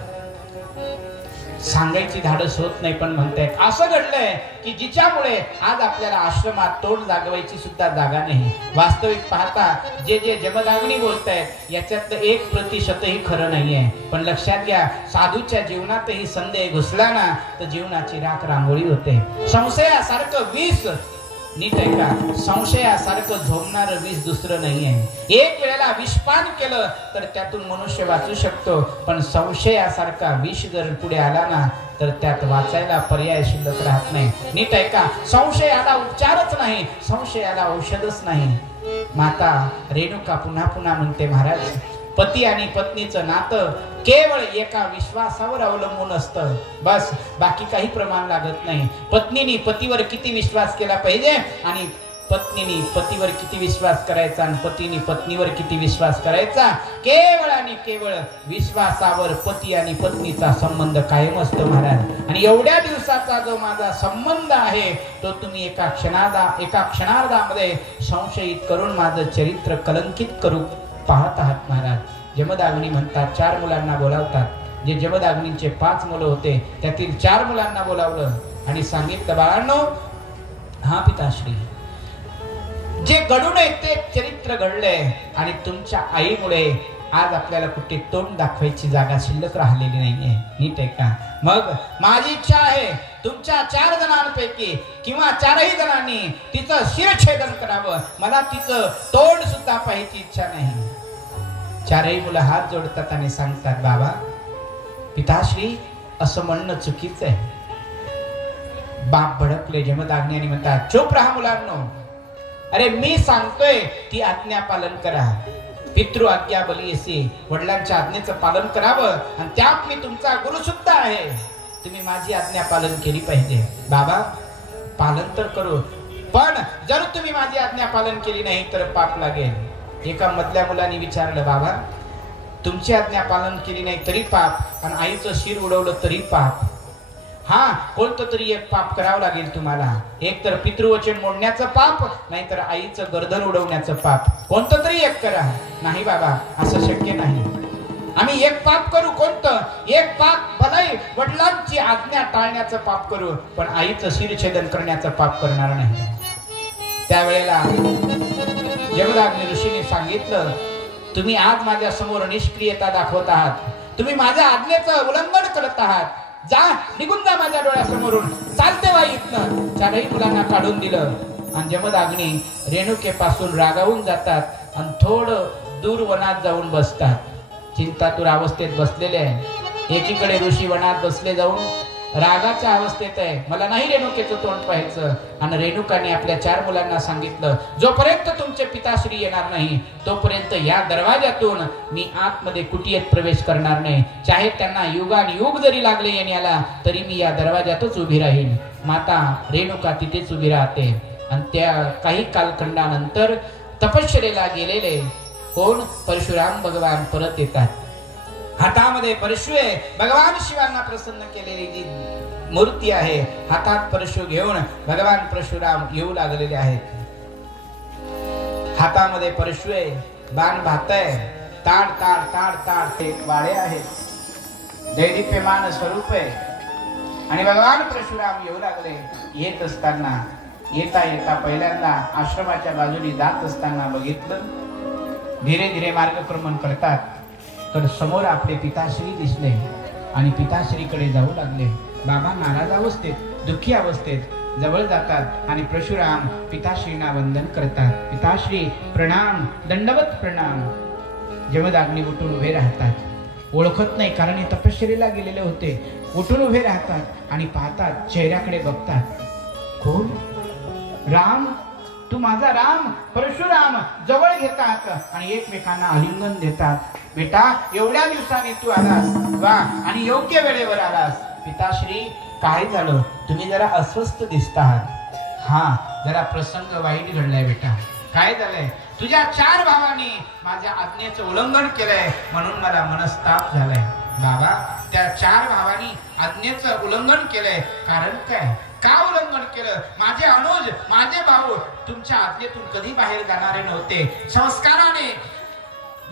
सांगायची धाडस होत नाही, पण म्हणतायत असं घडलंय की जिच्यामुळे आज आपल्याला आश्रमात तोंड जागवायची सुद्धा जागा नाही. वास्तविक पाहता जे जे जमदाग्नी बोलतायत याच्यातलं 1% खरं नाहीये. पण लक्षात घ्या, साधूच्या जीवनातही संदेह घुसला ना तर जीवनाची राख रांगोळी होते. संशयासारखं विष नीट ऐका, संशयासारखं झोमणार विष दुसरं नाही आहे. एक वेळेला विषपान केलं तर त्यातून मनुष्य वाचू शकतो, पण संशयासारखा विष जर पुढे आला ना तर त्यात वाचायला पर्याय शिल्लक राहत नाही. नीट ऐका, संशयाला उपचारच नाही, संशयाला औषधच नाही. माता रेणुका पुन्हा पुन्हा म्हणते, महाराज, पती आणि पत्नीचं नातं केवळ एका विश्वासावर अवलंबून असतं, बस. बाकी काही प्रमाण लागत नाही. पत्नीने पतीवर किती विश्वास केला पाहिजे आणि पत्नीने पतीवर किती विश्वास करायचा आणि पतीने पत्नीवर किती विश्वास करायचा, केवळ आणि केवळ विश्वासावर पती आणि पत्नीचा संबंध कायम असतो महाराज. आणि एवढ्या दिवसाचा जो माझा संबंध आहे तो तुम्ही एका क्षणार्धामध्ये संशयित करून माझं चरित्र कलंकित करू पाहत आहात महाराज. जमदाग्नी म्हणतात, 4 मुलांना बोलावतात. जे जमदाग्नींचे 5 मुलं होते त्यातील 4 मुलांना बोलावलं आणि सांगितलं, बाळांनो, हा पिताश्री, जे घडून ते चरित्र घडलंय आणि तुमच्या आईमुळे आज आपल्याला कुठे तोंड दाखवायची जागा शिल्लक राहिलेली नाहीये. नीट आहे का? मग माझी इच्छा आहे तुमच्या 4 जणांपैकी किंवा 4ही जणांनी तिचं शिरछेदन करावं. मला तिचं तोंड सुद्धा पाहायची इच्छा नाही. 4ही मुलं हात जोडतात आणि सांगतात, बाबा, पिताश्री, असं म्हणणं चुकीचं आहे. बाप भडकले. जमदाग्नी आणि म्हणतात, चुप राहा मुलांनो. अरे मी सांगतोय ती आज्ञा पालन करा. पितृ आज्ञा बलियसी, वडिलांच्या आज्ञेचं पालन करावं आणि त्यात मी तुमचा गुरु सुद्धा आहे. तुम्ही माझी आज्ञा पालन केली पाहिजे. बाबा, पालन तर करू, पण जर तुम्ही माझी आज्ञा पालन केली नाही तर पाप लागेल. एका मधल्या मुलाने विचारलं, बाबा, तुमची आज्ञा पालन केली नाही तरी पाप आणि आईचं शिर उडवलं तरी पाप. हा, कोणतं तरी एक पाप करावं लागेल तुम्हाला. एक तर पितृवचन मोडण्याचं पाप, नाहीतर आईचं गर्दन उडवण्याचं पाप. कोणतं तरी एक करा. नाही बाबा, असं शक्य नाही. आम्ही एक पाप करू. कोणतं? एक पाप भलाई वडिलांची आज्ञा टाळण्याचं पाप करू, पण आईचं शिरछेदन करण्याचं पाप करणार नाही. त्यावेळेला जमदाग्नी ऋषीने सांगितलं, तुम्ही आज माझ्या समोर निष्क्रियता दाखवत आहात. तुम्ही माझ्या आज्ञेचं उल्लंघन करत आहात. जा, निघून जा माझ्या डोळ्यासमोरून. चालते वा इथनं. 4ही मुलांना काढून दिलं आणि जमदाग्नी रेणुकेपासून रागावून जातात आणि थोडं दूर वनात जाऊन बसतात. चिंतातुर अवस्थेत बसलेले आहे. एकीकडे ऋषी वनात बसले जाऊन रागाच्या अवस्थेत आहे. मला नाही रेणुकेचं तोंड पाहायचं. आणि रेणुकाने आपल्या 4 मुलांना सांगितलं, जोपर्यंत तुमचे पिताश्री येणार नाही तोपर्यंत या दरवाजातून मी आतमध्ये कुटीत प्रवेश करणार नाही. चाहे त्यांना युगानुयुग जरी लागले येण्याला तरी मी या दरवाजातच उभी राहील. माता रेणुका तिथेच उभी राहते. आणि त्या काही कालखंडानंतर तपश्चर्येला गेलेले कोण? परशुराम भगवान परत येतात. हातामध्ये परशु आहे. भगवान शिवांना प्रसन्न केलेली जी मूर्ती आहे, हातात परशु घेऊन भगवान परशुराम येऊ लागलेले आहेत. हातामध्ये परशु आहे, बाण भात आहे, ताड ताड ताड ताड ते वाळे आहेत, दैदिप्यमान स्वरूप आहे. आणि भगवान परशुराम येऊ लागले. येत असताना येता येता पहिल्यांदा आश्रमाच्या बाजूने जात असताना बघितलं. धीरे धीरे मार्गक्रमण करतात तर समोर आपले पिताश्री दिसले आणि पिताश्रीकडे जाऊ लागले. बाबा नाराज अवस्थेत, दुःखी अवस्थेत जवळ जातात आणि परशुराम पिताश्रींना वंदन करतात. पिताश्री प्रणाम, दंडवत प्रणाम. जमदाग्नी उठून उभे राहतात. ओळखत नाही कारण हे तपश्चर्येला गेलेले होते. उठून उभे राहतात आणि पाहतात, चेहऱ्याकडे बघतात. कोण? राम, तू माझा राम. परशुराम जवळ घेतात आणि एकमेकांना आलिंगन देतात. बेटा, एवढ्या दिवसांनी तू आलास, वा, आणि योग्य वेळेवर आलास. पिताश्री, काय झालं? तुम्ही जरा अस्वस्थ दिसतात. हा, जरा प्रसंग वाईट घडलाय बेटा. काय झालंय? तुझ्या 4 भावांनी माझ्या आज्ञेचं उल्लंघन केलंय म्हणून मला मनस्ताप झालाय. बाबा, त्या 4 भावांनी आज्ञेचं उल्लंघन केलंय. कारण काय? का उल्लंघन केलं? माझे अनुज, माझे भाऊ तुमच्या आज्ञेतून कधी बाहेर जाणारे नव्हते. संस्काराने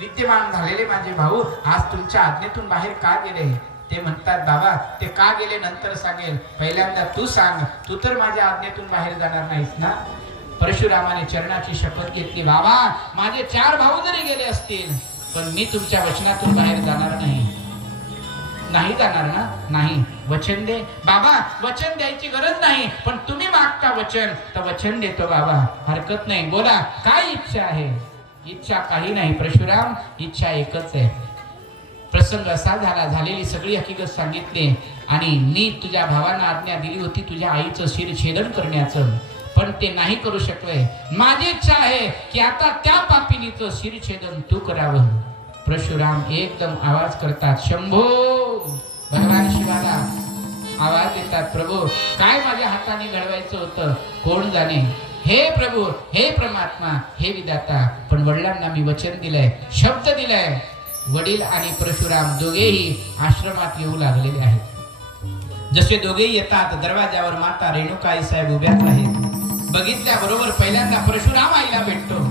विद्यमान झालेले माझे भाऊ आज तुमच्या आज्ञेतून बाहेर का गेले? ते म्हणतात, बाबा, ते का गेले नंतर सांगेल, पहिल्यांदा तू सांग. तू तर माझ्या आज्ञेतून बाहेर जाणार नाहीस ना? परशुरामाने चरणाची शपथ घेतली. बाबा, माझे 4 भाऊ जरी गेले असतील पण मी तुमच्या वचनातून बाहेर जाणार नाही. नाही जाणार ना? नाही. वचन दे बाबा. वचन द्यायची गरज नाही, पण तुम्ही मागता वचन तर वचन देतो बाबा, हरकत नाही. बोला काय इच्छा आहे? इच्छा काही नाही परशुराम, इच्छा एकच आहे. प्रसंग असा झाला, झालेली सगळी हकीकत सांगितली आणि मी तुझ्या भावांना आज्ञा दिली होती तुझ्या आईचं शिरछेदन करण्याचं, पण ते नाही करू शकले. माझी इच्छा आहे की आता त्या पापिनीचं शिरछेदन तू करावं. परशुराम एकदम आवाज करतात, शंभो. भगवान शिवाला आवाज देतात, प्रभू काय माझ्या हाताने घडवायचं होतं कोण जाणे. हे प्रभू, हे परमात्मा, हे विधाता, पण वडिलांना मी वचन दिलंय, शब्द दिलाय. वडील आणि परशुराम दोघेही आश्रमात येऊ लागलेले आहेत. जसे दोघेही येतात दरवाजावर माता रेणुकाई साहेब उभ्याच आहेत. बघितल्याबरोबर पहिल्यांदा परशुराम आईला भेटतो.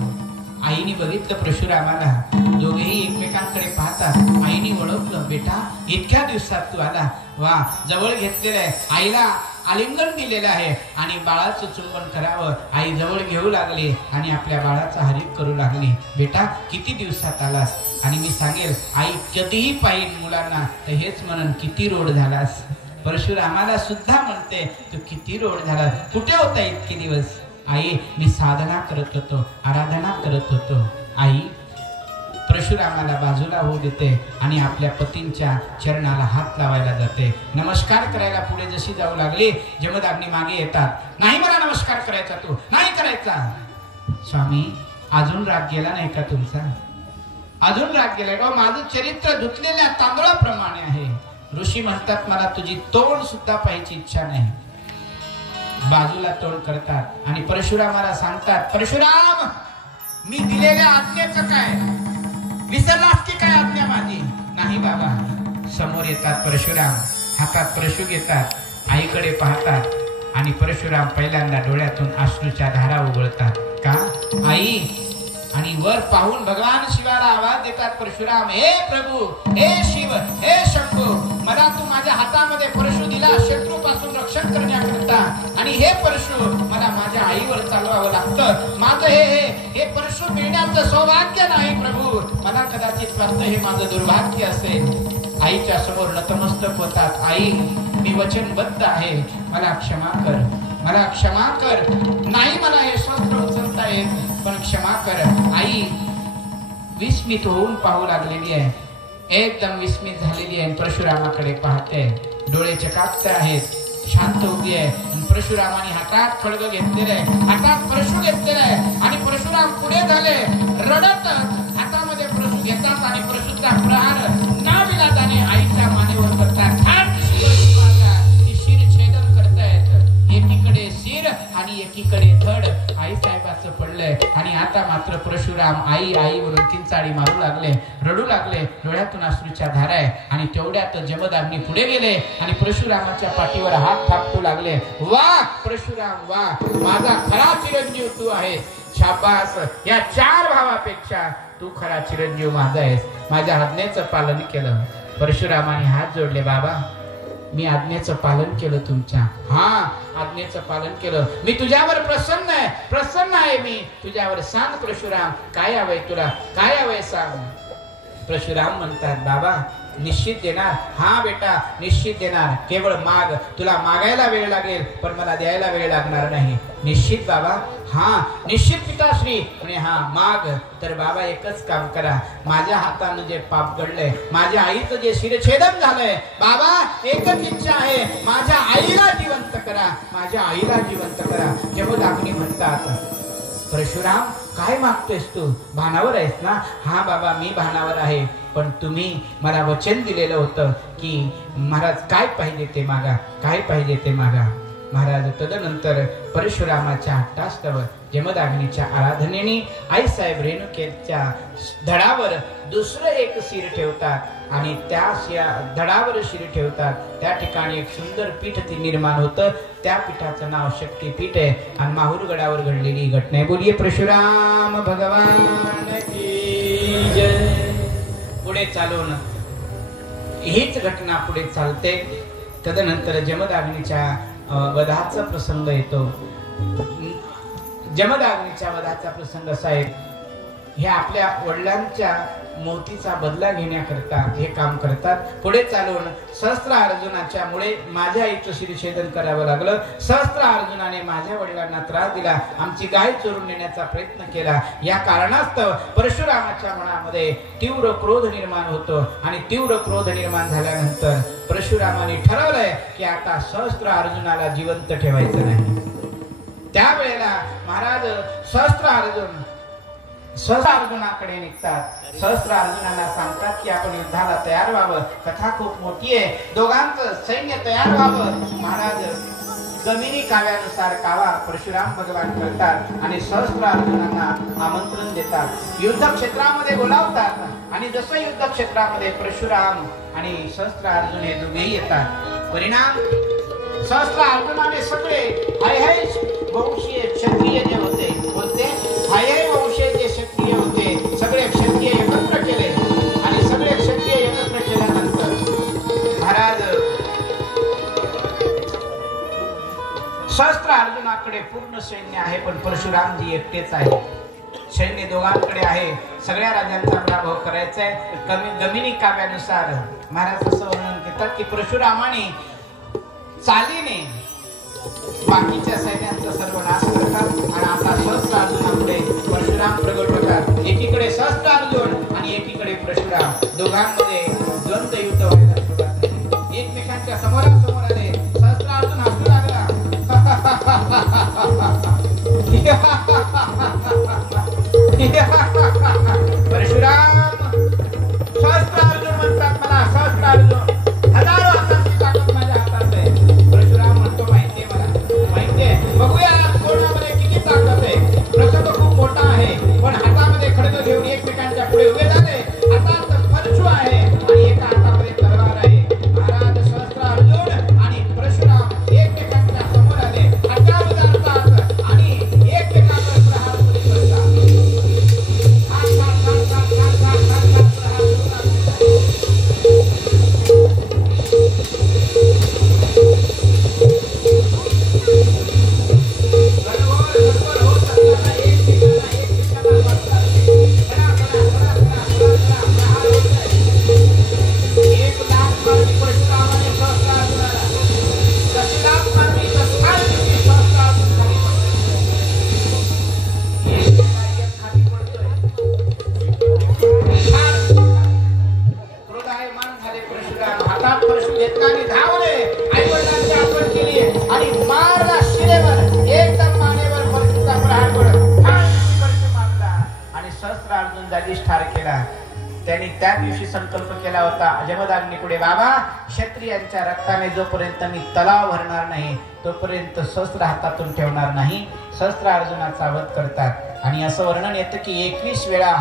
आईने बघितलं परशुरामाला, दोघेही एकमेकांकडे पाहतात. आईने ओळखलं, बेटा इतक्या दिवसात तू आला. वा, जवळ घेतलेलं आहे, आईला आलिंगन दिलेलं आहे आणि बाळाचं चुंबन करावं आई जवळ घेऊ लागली आणि आपल्या बाळाचा हरिक करू लागली. बेटा किती दिवसात आलास? आणि मी सांगेल आई कधीही पाहिजे मुलांना तर हेच म्हणन, किती रोड झालास. परशुरामाला सुद्धा म्हणते, तू किती रोड झाला, कुठे होता इतके दिवस? आई मी साधना करत होतो, आराधना करत होतो. आई परशुरामाला बाजूला होऊ देते आणि आपल्या पतींच्या चरणाला हात लावायला जाते. नमस्कार करायला पुढे जशी जाऊ लागली, जमदग्नी मागे येतात. नाही मला नमस्कार करायचा, तू नाही करायचा. स्वामी अजून राग गेला नाही का तुमचा? अजून राग गेलाय का? माझं चरित्र धुतलेल्या तांदळाप्रमाणे आहे. ऋषी म्हणतात मला तुझी तोंड सुद्धा पाहायची इच्छा नाही. बाजूला तोंड करतात आणि परशुरामाला सांगतात, परशुराम मी दिलेल्या आज्ञेचं काय? विसरलास की काय आज्ञा माझी? नाही बाबा. समोर येतात परशुराम, हातात परशु घेतात, आईकडे पाहतात आणि परशुराम पहिल्यांदा डोळ्यातून अश्रूच्या धारा उगळतात. का आई? आणि वर पाहून भगवान शिवाला आवाज देतात परशुराम, हे प्रभू, हे शिव, हे शंभू, मला तू माझ्या हातामध्ये परशु दिला शत्रूपासून रक्षण करण्याकरता, आणि हे परशु मला माझ्या आईवर चालवावं लागतं. माझं हे परशु मिळण्याचं सौभाग्य नाही प्रभू, मला कदाचित वाटतं हे माझं दुर्भाग्य असेल. आईच्या समोर नतमस्तक होतात. आई मी वचनबद्ध आहे, मला क्षमा कर, मला क्षमा कर. नाही मला हे शस्त्र उचलता येत, पण क्षमा कर. आई विस्मित होऊन पाहू लागलेली आहे, एकदम विस्मित झालेली आहे. परशुरामाकडे पाहते, डोळे चकाकते आहेत, शांत उभी आहे. परशुरामाने हातात खड्ग घेतलेलं आहे, हातात परशु घेतलेला आहे आणि परशुराम पुढे झाले रडत हातामध्ये परशु घेतात आणि परशुचा प्रहार नाविलाजाने आईच्या मानेवर करतात. शिरछेदन करतायत, एकीकडे शिर आणि एकीकडे धड आई साहेबाचं पडलंय. आणि आता मात्र परशुराम आई आई वरून किंचाळी मारू लागले, रडू लागले, डोळ्यातून अश्रूच्या धारा आहे. आणि तेवढ्यात जमदग्नी पुढे गेले आणि परशुरामाच्या पाठीवर हात थापू लागले. वा परशुराम वा, माझा खरा चिरंजीव तू आहेस. शाबास, या 4 भावापेक्षा तू खरा चिरंजीव माझा आहेस. माझ्या आज्ञेचं पालन केलं. परशुरामाने हात जोडले, बाबा मी आज्ञेचं पालन केलं तुमच्या. हा आज्ञेचं पालन केलं. मी तुझ्यावर प्रसन्न आहे, प्रसन्न आहे मी तुझ्यावर. सांग परशुराम काय हवंय तुला, काय हवंय सांग. परशुराम म्हणतात, बाबा निश्चित देणार. हा बेटा निश्चित देणार, केवळ माग. तुला मागायला वेळ लागेल पण मला द्यायला वेळ लागणार नाही. निश्चित बाबा. हा निश्चित पिताश्री. आणि हा माग. तर बाबा एकच काम करा, माझ्या हातानं जे पाप घडलंय, माझ्या आईचं जे शिरछेदन झालंय, बाबा एकच इच्छा आहे, माझ्या आईला जिवंत करा, माझ्या आईला जिवंत करा. जमदग्नी म्हणतात, परशुराम काय मागतोयस तू? भानावर आहेस ना? हा बाबा मी भानावर आहे, पण तुम्ही मला वचन दिलेलं होतं की महाराज काय पाहिजे ते मागा, काय पाहिजे ते मागा. महाराज तदनंतर परशुरामाच्या हट्टास्तव जमदग्नीच्या आराधनेने आईसाहेब रेणुकेच्या धडावर दुसरं एक शिर ठेवतात आणि त्या धडावर शिर ठेवतात. त्या ठिकाणी एक सुंदर पीठ ती निर्माण होतं. त्या पीठाचं नाव शक्तीपीठ आहे आणि माहूरगडावर घडलेली घटना आहे. बोलिये परशुराम भगवान की जय. पुढे चालून हीच घटना पुढे चालते. तदनंतर जमदग्नीच्या वधाचा प्रसंग येतो. जमदग्नीच्या वधाचा प्रसंग साहेब हे आपल्या वडिलांच्या मोतीचा बदला घेण्याकरता हे काम करतात. पुढे चालून सहस्त्र अर्जुनाच्या मुळे माझ्या आईचं शिरछेदन करावं लागलं. सहस्त्र अर्जुनाने माझ्या वडिलांना त्रास दिला, आमची गाय चोरून नेण्याचा प्रयत्न केला. या कारणास्तव परशुरामाच्या मनामध्ये तीव्र क्रोध निर्माण होतो आणि तीव्र क्रोध निर्माण झाल्यानंतर परशुरामाने ठरवलंय की आता सहस्त्र अर्जुनाला जिवंत ठेवायचं नाही. त्यावेळेला महाराज सहस्त्र अर्जुनाकडे निघतात. सहस्त्र अर्जुनाला सांगतात की आपण युद्धाला तयार व्हावं. कथा खूप मोठी आहे. दोघांचं सैन्य तयार व्हावं. महाराज जमिनी काव्यानुसार कावा परशुराम भगवान करतात आणि सहस्त्र अर्जुनांना आमंत्रण देतात. युद्ध क्षेत्रामध्ये बोलावतात आणि जसं युद्ध क्षेत्रामध्ये परशुराम आणि सहस्त्र अर्जुन हे दोघेही येतात. परिणाम सहस्त्र अर्जुनाने सगळे हय वंशीय क्षत्रिय जे होते बोलते हय वंशीय जे क्षत्रिय होते सगळे क्षत्रिय एकत्र केले आणि सगळे क्षत्रिय एकत्र केल्यानंतर महाराज सहस्त्र अर्जुनाकडे पूर्ण सैन्य आहे पण परशुरामजी एकटेच आहे. सैन्य दोघांकडे आहे. सगळ्या राजांचा पराभव करायचा आहे. गमिनी काव्यानुसार महाराज असं वर्णन करतात की परशुरामाने चालीने बाकीच्या सैन्यांचा सर्वनाश करतात आणि आता सहस्त्र अर्जुनापुढे परशुराम प्रगट होतात. एकीकडे सहस्त्र अर्जुन आणि एकीकडे परशुराम. दोघांमध्ये द्वंद्व युद्ध व्हायला सुरुवात झाली. एकमेकांच्या समोरासमोर आले. सहस्त्र अर्जुन हसू लागला. परशुराम सहस्त्र अर्जुन म्हणतात मला सहस्त्र अर्जुन हजारो हातांची ताकद माझ्या हातात आहे. परशुराम म्हणतो माहितीये मला माहितीये. बघूया कोणामध्ये किती ताकद आहे. प्रसंग खूप मोठा आहे पण हातामध्ये खड्ग घेऊन एकमेकांच्या पुढे उभे झाले. हातात परशु आहे आणि एका हातामध्ये तलवार आहे. महाराज सहस्त्र अर्जुन आणि परशुराम एकमेकांच्या समोर आले. हातात उदारतात आणि एकमेकांवर प्रहार करीत असतात. त्यांनी त्या दिवशी संकल्प केला होता अजमदाग्नी पुढे बाबा क्षत्रियांच्या रक्ताने जोपर्यंत मी तलाव भरणार नाही तोपर्यंत सहस्त्र हातातून ठेवणार नाही. सहस्त्र अर्जुनाचा वध करतात आणि असं वर्णन येतं की 21 वेळा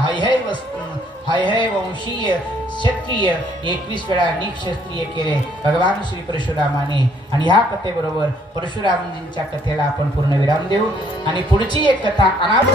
हय वंशीय क्षत्रिय 21 वेळा निक्षत्रिय केले भगवान श्री परशुरामाने. आणि ह्या कथेबरोबर परशुरामजींच्या कथेला आपण पूर्ण विराम देऊ आणि पुढची एक कथा अनाथ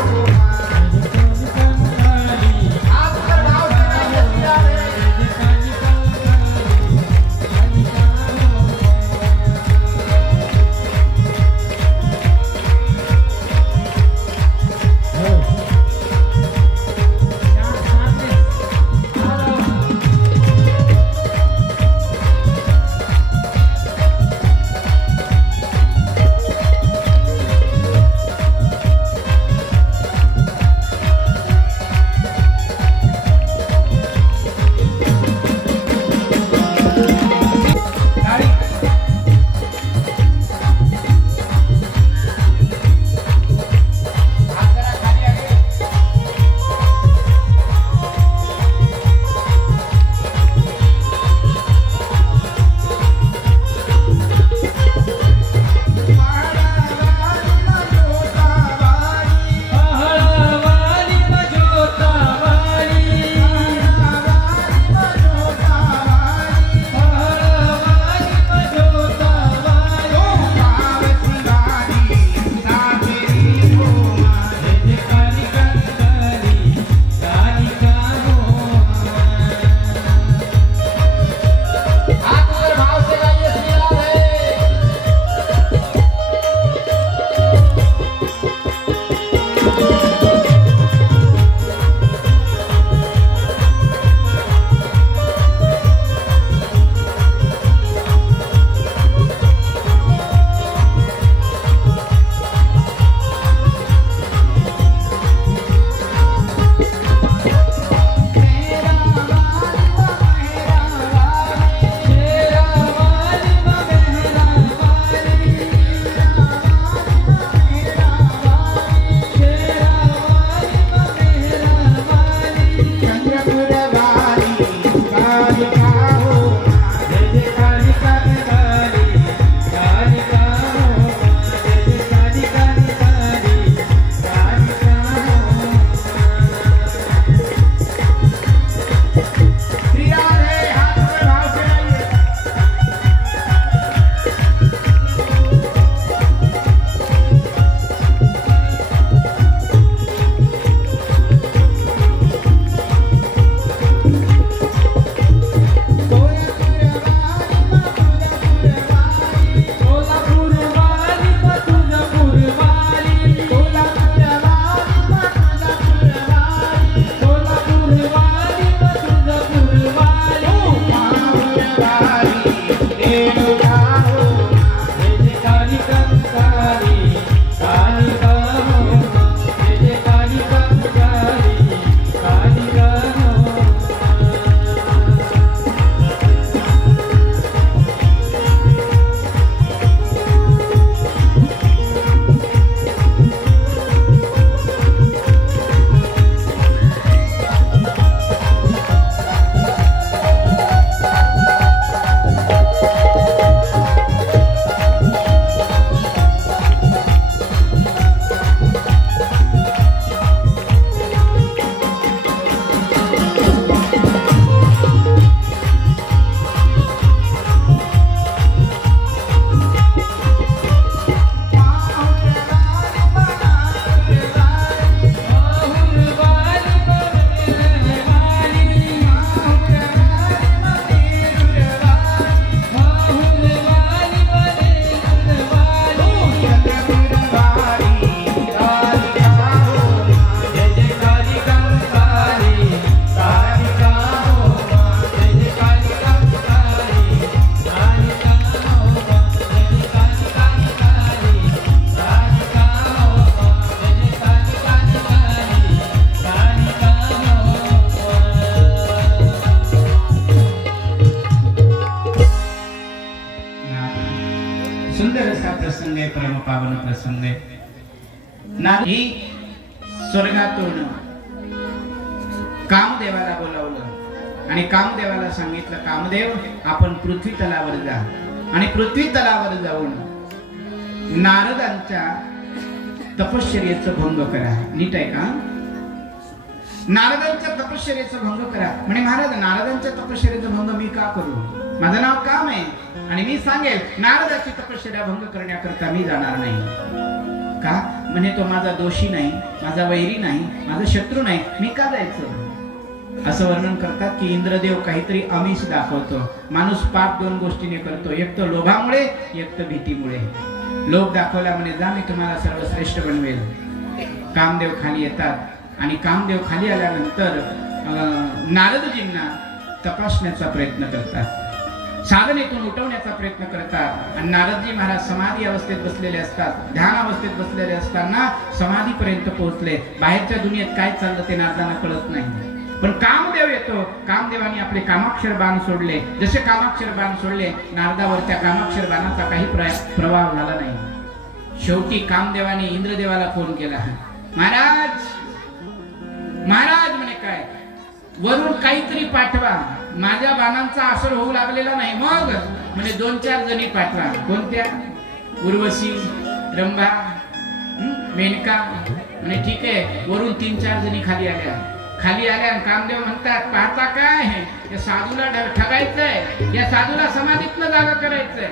सुंदर असा प्रसंग आहे, परमपावन प्रसंग आहे. नारदी स्वर्गातून कामदेवाला बोलावलं आणि कामदेवाला सांगितलं, कामदेव आपण पृथ्वी तलावर जा आणि पृथ्वी तलावर जाऊन नारदांच्या तपश्चर्येचा भंग करा. नीट आहे का? नारदांच्या तपश्चर्येचा भंग करा. म्हणे महाराज नारदांच्या तपश्चर्येचा भंग मी का करू? माझं नाव काम आहे आणि मी सांगेल नारदाची तपश्चर्या भंग करण्याकरता मी जाणार नाही. का? म्हणे तो माझा दोषी नाही, माझा वैरी नाही, माझा शत्रू नाही, मी का जायचं? असं वर्णन करतात की इंद्रदेव काहीतरी आमिष दाखवतो. माणूस पाप दोन गोष्टीने करतो, एक तर लोभामुळे, एक तर भीतीमुळे. लोभ दाखवला म्हणे जा मी तुम्हाला सर्वश्रेष्ठ बनवेल. कामदेव खाली येतात आणि कामदेव खाली आल्यानंतर नारदजींना तपासण्याचा प्रयत्न करतात, साधनेतून उठवण्याचा प्रयत्न करतात. आणि नारदजी महाराज समाधी अवस्थेत बसलेले असतात, ध्यान अवस्थेत बसलेले असताना समाधीपर्यंत पोहोचले. बाहेरच्या दुनियेत काय चाललं ते नारदांना कळत नाही. पण कामदेव येतो. कामदेवाने आपले कामाक्षर बाण सोडले. जसे कामाक्षर बाण सोडले नारदावर त्या कामाक्षर बाणाचा काही प्रभाव झाला नाही. शेवटी कामदेवाने इंद्रदेवाला फोन केला. महाराज महाराज म्हणे काय वरून काहीतरी पाठवा, माझ्या बाणांचा असर होऊ लागलेला नाही. मग म्हणे 2-4 जणी पाठवा. कोणत्या? उर्वशी, रंभा, मेनका. म्हणे ठीक आहे. वरून 3-4 जणी खाली आल्या. खाली आल्या कामदेव म्हणतात पाहता काय या साधूला ठगायचंय, या साधूला समाधीतनं जागा करायचंय.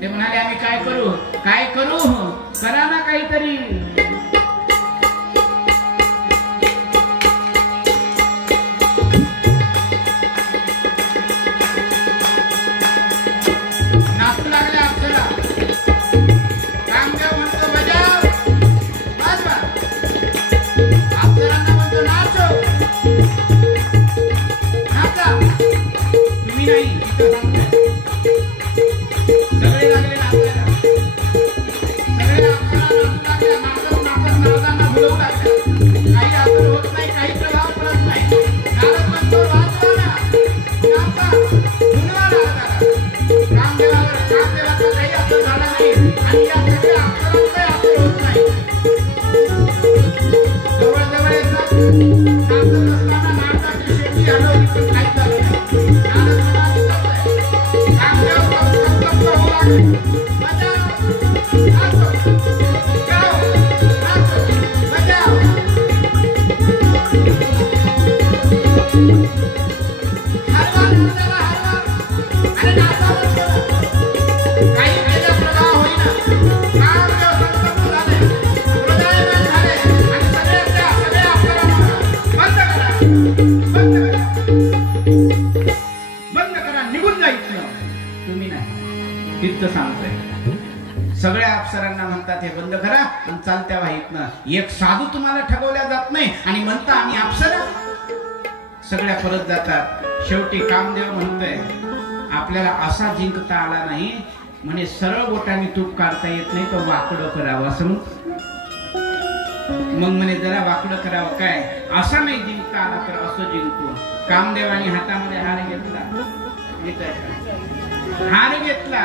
ते म्हणाले आम्ही काय करू? काय करू? करा ना काहीतरी. नाचू लागल्या अप्सरा. कामदेव म्हणतो बजाव, वाजवा. अप्सरांना म्हणतो नाचो, नाचा. तुम्ही नाही, सगळे लागले नाचायला. सगळे अप्सरा नाचू लागल्या. नाचत नारदांना बोलवू लागल्या. काही असर होत नाही, काही प्रभाव पडत नाही. नारद म्हणतो वाजवा ना, नाचा, गुणवा नारदाला. कामदेवाचा काही असर झाला नाही आणि या सगळ्या अप्सरांचाही असर होत नाही. जवळ येतात. नाचत असताना नारदाची शेपटी हलवली पण काही झालं नाही. नारद समाधी करतोय. कामदेव संकल्प होऊ लागले. बजाव, नाचो, गाओ, नाचो, बजाव. हरवा नारदाला, हरवा. अरे नाचावंच करा. काही वेगळा प्रभाव होईना. कामदेव संकल्प झाले, हृदयमान झाले आणि सगळे अप्सरांना बंद करा, बंद करा, बंद करा, निघून जायचं. तुम्ही नाही, तिथं सांगतोय. सगळ्या अप्सरांना म्हणतात हे बंद करा आणि चालत्या वाहीतनं. एक साधू तुम्हाला ठगवल्या जात नाही आणि म्हणता आम्ही अप्सरा. सगळ्या परत जातात. शेवटी कामदेव म्हणतोय आपल्याला असा जिंकता आला नाही. म्हणे सरळ बोटाने तूप काढता येत नाही तर वाकडं करावं असं. मग म्हणे जरा वाकडं करावं. काय असा नाही जिंकता आला तर असं जिंकू. कामदेवाने हातामध्ये हार घेतला. हार घेतला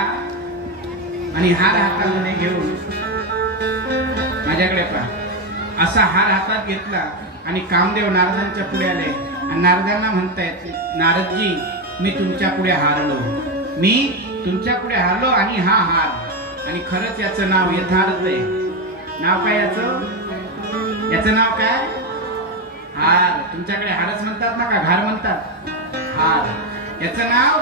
आणि हार हातामध्ये घेऊन माझ्याकडे पहा असा हार हातात घेतला आणि कामदेव नारदांच्या पुढे आले आणि नारदांना म्हणतायत नारदजी मी तुमच्या पुढे हारलो, मी तुमच्या पुढे हारलो आणि हा हार. आणि खरंच याचं नाव यथार्थ आहे. नाव काय याचं नाव काय? हार. तुमच्याकडे हारच म्हणतात ना का घार म्हणतात? हार. याचं नाव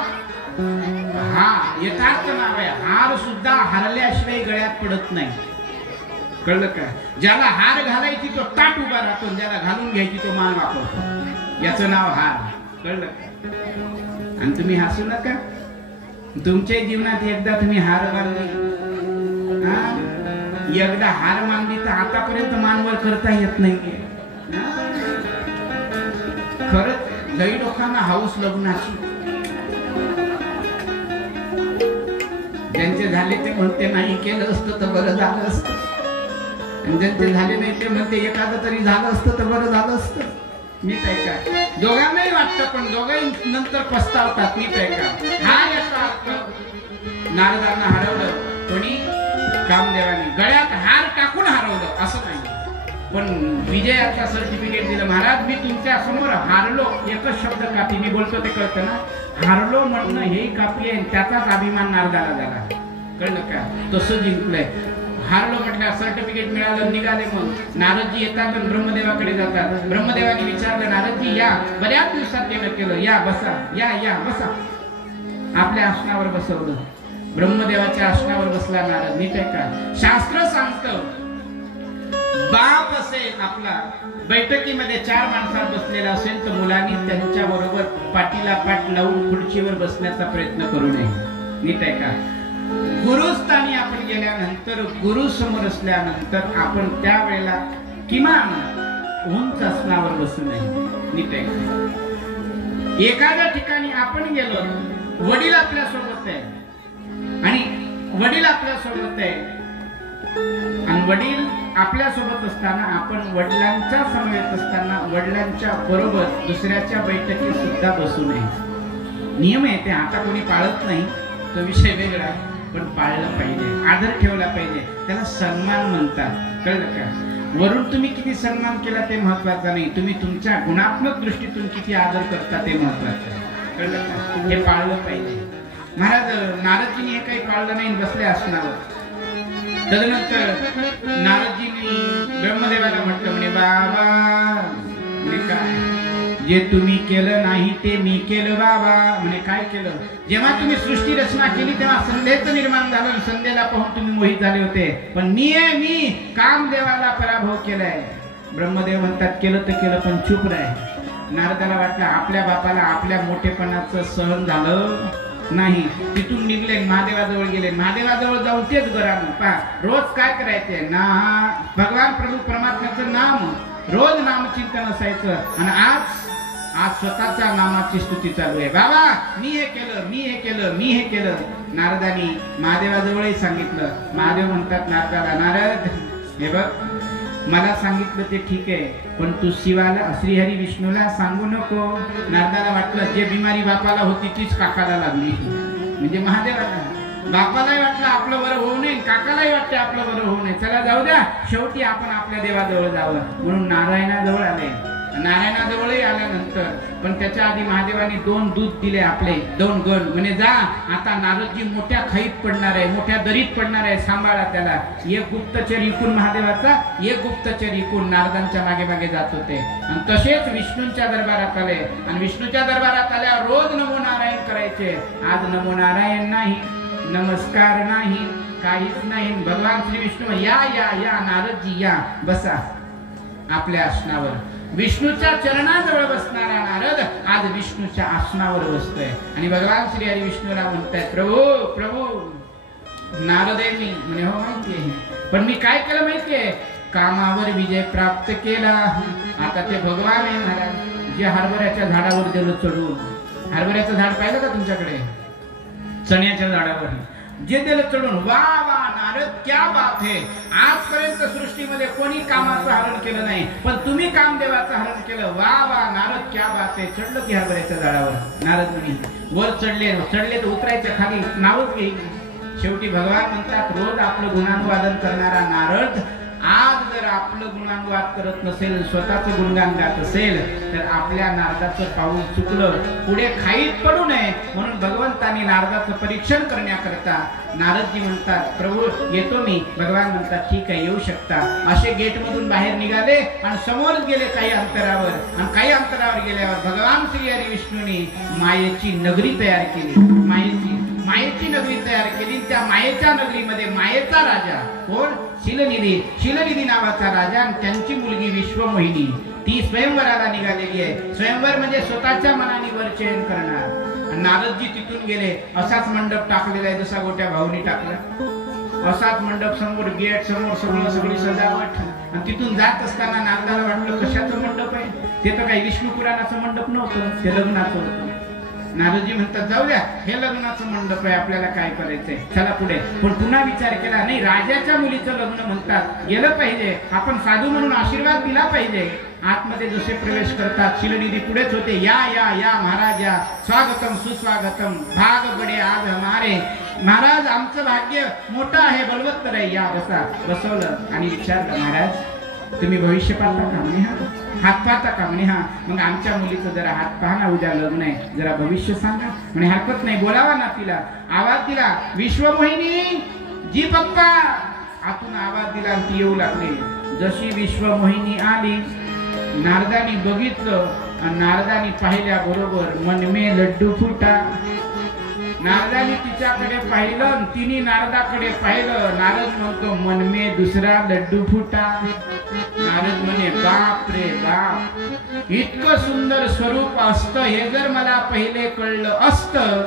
हा यथार्थ नाव आहे. हार सुद्धा हारल्याशिवाय गळ्यात पडत नाही. कळलं का? ज्याला हार घालायची तो ताट उभा राहतो, ज्याला घालून घ्यायची तो मान वापरतो. याचं नाव हार. कळलं का? आणि तुम्ही हसू नका. तुमच्या जीवनात एकदा तुम्ही हार घालली, एकदा हार मानली तर आतापर्यंत मानवर करता येत नाहीये. खरंच लई लोकांना हाऊस लग्नाची. ज्यांचे झाले ते म्हणते नाही केलं असतं तर बरं झालं असतं, आणि ज्यांचे झाले नाही ते म्हणते एखादं तरी झालं असतं तर बरं झालं असतं. नीट आहे का? दोघांनाही वाटतं पण दोघंही नंतर पस्तावतात. नीट आहे का? हा याचा अर्थ. नारदांना हरवलं कोणी कामदेवानी गळ्यात हार टाकून हरवलं असं नाही, पण विजयाचा सर्टिफिकेट दिलं. महाराज मी तुमच्या समोर हारलो, एकच शब्द कापी, मी बोलतो ते कळतं ना, हारलो म्हणणं हे कापी आहे, त्याचाच अभिमान नारदाला झाला. कळलं का? तसं जिंकलंय. हारलो म्हटलं, सर्टिफिकेट मिळालं, निघाले. मग नारदजी येतात आणि ब्रह्मदेवाकडे जातात. ब्रह्मदेवाने विचारलं, नारदजी या, बऱ्याच दिवसात येणं केलं, या बसा, या बसा. आपल्या आसनावर बसवलं. ब्रह्मदेवाच्या आसनावर बसला नारद. नीट आहे का? शास्त्र सांगतं बाप असेल आपला, बैठकीमध्ये 4 माणसात बसलेला असेल तर मुलांनी त्यांच्या बरोबर पाठीला पाठ लावून खुर्चीवर बसण्याचा प्रयत्न करू नये. नीट आहे का? गुरुस्थानी आपण गेल्यानंतर, गुरु समोर असल्यानंतर आपण त्यावेळेला किमान उंच आसनावर बसू नये. नीट आहे का? एखाद्या ठिकाणी आपण गेलो, वडील आपल्या सोबत आहे आणि वडील आपल्या सोबत आहे आणि वडील आपल्या सोबत असताना आपण वडिलांच्या समवेत असताना वडिलांच्या बरोबर दुसऱ्याच्या बैठकीत सुद्धा बसू नये. नियम आहे ते, आता कोणी पाळत नाही, तो विषय वेगळा, पण पाळलं पाहिजे, आदर ठेवला पाहिजे. त्याला सन्मान म्हणतात. कळलं का? वरून तुम्ही किती सन्मान केला ते महत्वाचं नाही, तुम्ही तुमच्या गुणात्मक दृष्टीतून किती आदर करता ते महत्वाचं आहे. कळलं का? हे पाळलं पाहिजे. महाराज नारदजींनी हे काही पाळलं नाही, बसले आसनावर. तदनंतर नारदजींनी ब्रह्मदेवाला म्हटलं, म्हणे बाबा म्हणे काय, जे तुम्ही केलं नाही ते मी केलं बाबा. म्हणे काय केलं? जेव्हा तुम्ही सृष्टी रचना केली तेव्हा संध्येचं निर्माण झालं, संध्येला पाहून तुम्ही मोहित झाले होते, पण मी कामदेवाला पराभव केलाय. ब्रह्मदेव म्हणतात केलं तर केलं, पण चुप राह. नारदाला वाटलं आपल्या बापाला आपल्या मोठेपणाचं सहन झालं नाही. तिथून निघले, महादेवाजवळ गेले. महादेवाजवळ जाऊन तेच गराम पहा, रोज काय करायचे ना, भगवान प्रभू परमात्म्याचं नाम, रोज नामचिंतन असायचं. आणि आज स्वतःच्या नामाची स्तुती चालू आहे. बाबा मी हे केलं. नारदानी महादेवाजवळही सांगितलं. महादेव म्हणतात नारदाला, नारद हे बघ, मला सांगितलं ते ठीक आहे, पण तू शिवाला, श्रीहरी विष्णूला सांगू नको. नारदाला वाटलं जे बिमारी बापाला होती तीच काकाला लागली, म्हणजे महादेवाला. बापालाही वाटलं आपलं बरं होऊ नये, काकालाही वाटतं आपलं बरं होऊ नये, चला जाऊ द्या, शेवटी आपण आपल्या देवाजवळ जावं म्हणून नारायणाजवळ आले. नारायणाजवळही आल्यानंतर पण त्याच्या आधी महादेवाने 2 दूध दिले, आपले 2 गण. म्हणजे जा, आता नारदजी मोठ्या खाईत पडणार आहे, मोठ्या दरीत पडणार आहे, सांभाळा त्याला. एक गुप्तचर इकून महादेवाचा, एक गुप्तचर इकून नारदांच्या मागे मागे जात होते. आणि तसेच विष्णूंच्या दरबारात आले आणि विष्णूच्या दरबारात आल्यावर रोज नमो नारायण करायचे. आज नमो नारायण नाही, नमस्कार नाही, काहीच नाही. भगवान श्री विष्णू या या या, नारदजी या, बसा आपल्या आसनावर. विष्णूच्या चरणाजवळ बसणारा नारद आज विष्णूच्या आसनावर बसतोय आणि भगवान श्री हरी विष्णूला म्हणताय, प्रभू प्रभू. नारद आहे मी. म्हणे हो माहिती आहे, पण मी काय केलं माहितीये, कामावर विजय प्राप्त केला. आता ते भगवान आहे महाराज, जे हरभऱ्याच्या झाडावर गेलो चढून. हरभऱ्याचं झाड पाहिलं का तुमच्याकडे? चण्याच्या झाडावर जे दिलं चढून. वा वा नारद, क्या बात है. आजपर्यंत सृष्टीमध्ये कोणी कामाचं हरण केलं नाही, पण तुम्ही कामदेवाचं हरण केलं. वा वा नारद, क्या बात है. चढलं की हरभऱ्याच्या झाडावर. नारद मुनी वर चढले तर उतरायचं खाली नावच घेईल. शेवटी भगवान म्हणतात, रोज आपलं गुणानुवादन करणारा नारद आज जर आपलं गुणानुवाद करत नसेल, स्वतःचं गुणगान गात असेल, तर आपल्या नारदाचं पाऊल चुकलं. पुढे खाईत पडू नये म्हणून भगवंतांनी नारदाचं परीक्षण करण्याकरता नारदजी म्हणतात, प्रभू येतो मी. भगवान म्हणतात ठीक आहे, येऊ शकता. असे गेट मधून बाहेर निघाले आणि समोर गेले काही अंतरावर. आणि काही अंतरावर गेल्यावर भगवान श्री हरी विष्णूंनी मायेची नगरी तयार केली. मायेची नगरी तयार केली. त्या मायेच्या नगरीमध्ये मायेचा राजा कोण? शिलनिधी नावाचा राजा आणि त्यांची मुलगी विश्वमोहिनी. ती स्वयंवराला निघालेली आहे. स्वयंवर म्हणजे स्वतःच्या मनाने वर चयन करणार. नारदजी तिथून गेले. असाच मंडप टाकलेला आहे जसा गोट्या भाऊनी टाकला. असाच मंडप, समोर गेट, समोर सगळी सजावट. आणि तिथून जात असताना नारदाला वाटलं कशाचं मंडप आहे? ते तर काही विष्णू पुराणाचं मंडप नव्हतं, ते लग्नाचं होतं. नारदजी म्हणतात जाऊ द्या, हे लग्नाचं मंडप आहे, आपल्याला काय करायचंय, चला पुढे. पण पुन्हा विचार केला, नाही राजाच्या मुलीचं लग्न म्हणतात, गेलं पाहिजे, आपण साधू म्हणून आशीर्वाद दिला पाहिजे. आतमध्ये जसे प्रवेश करतात शिलनिधी पुढेच होते. या या या महाराज या, स्वागतम सुस्वागतम, भाग बडे आज हमारे, महाराज आमचं भाग्य मोठं आहे, बलवत्तर आहे, या बसा. बसवलं आणि विचारलं, महाराज तुम्ही भविष्य पाहता का? म्हणे हा. हात पाहता का? म्हणे हा. मग आमच्या मुलीचं जरा हात पहा ना, उद्या लग्न आहे, जरा भविष्य सांगा. म्हणे हरकत नाही, बोलावा ना तिला. आवाज दिला, विश्वमोहिनी जी पप्पा. आतून आवाज दिला आणि ती येऊ लागली. जशी विश्वमोहिनी आली, नारदानी बघितलं आणि नारदानी पाहिल्या बरोबर मन में लड्डू फुटा. नारदानी तिच्याकडे पाहिलं, तिने नारदाकडे पाहिलं. नारद म्हणतो मन में दुसरा लड्डू फुटा. नारद म्हणे बाप रे बाप, इतकं सुंदर स्वरूप असतं हे जर मला पहिले कळलं असतं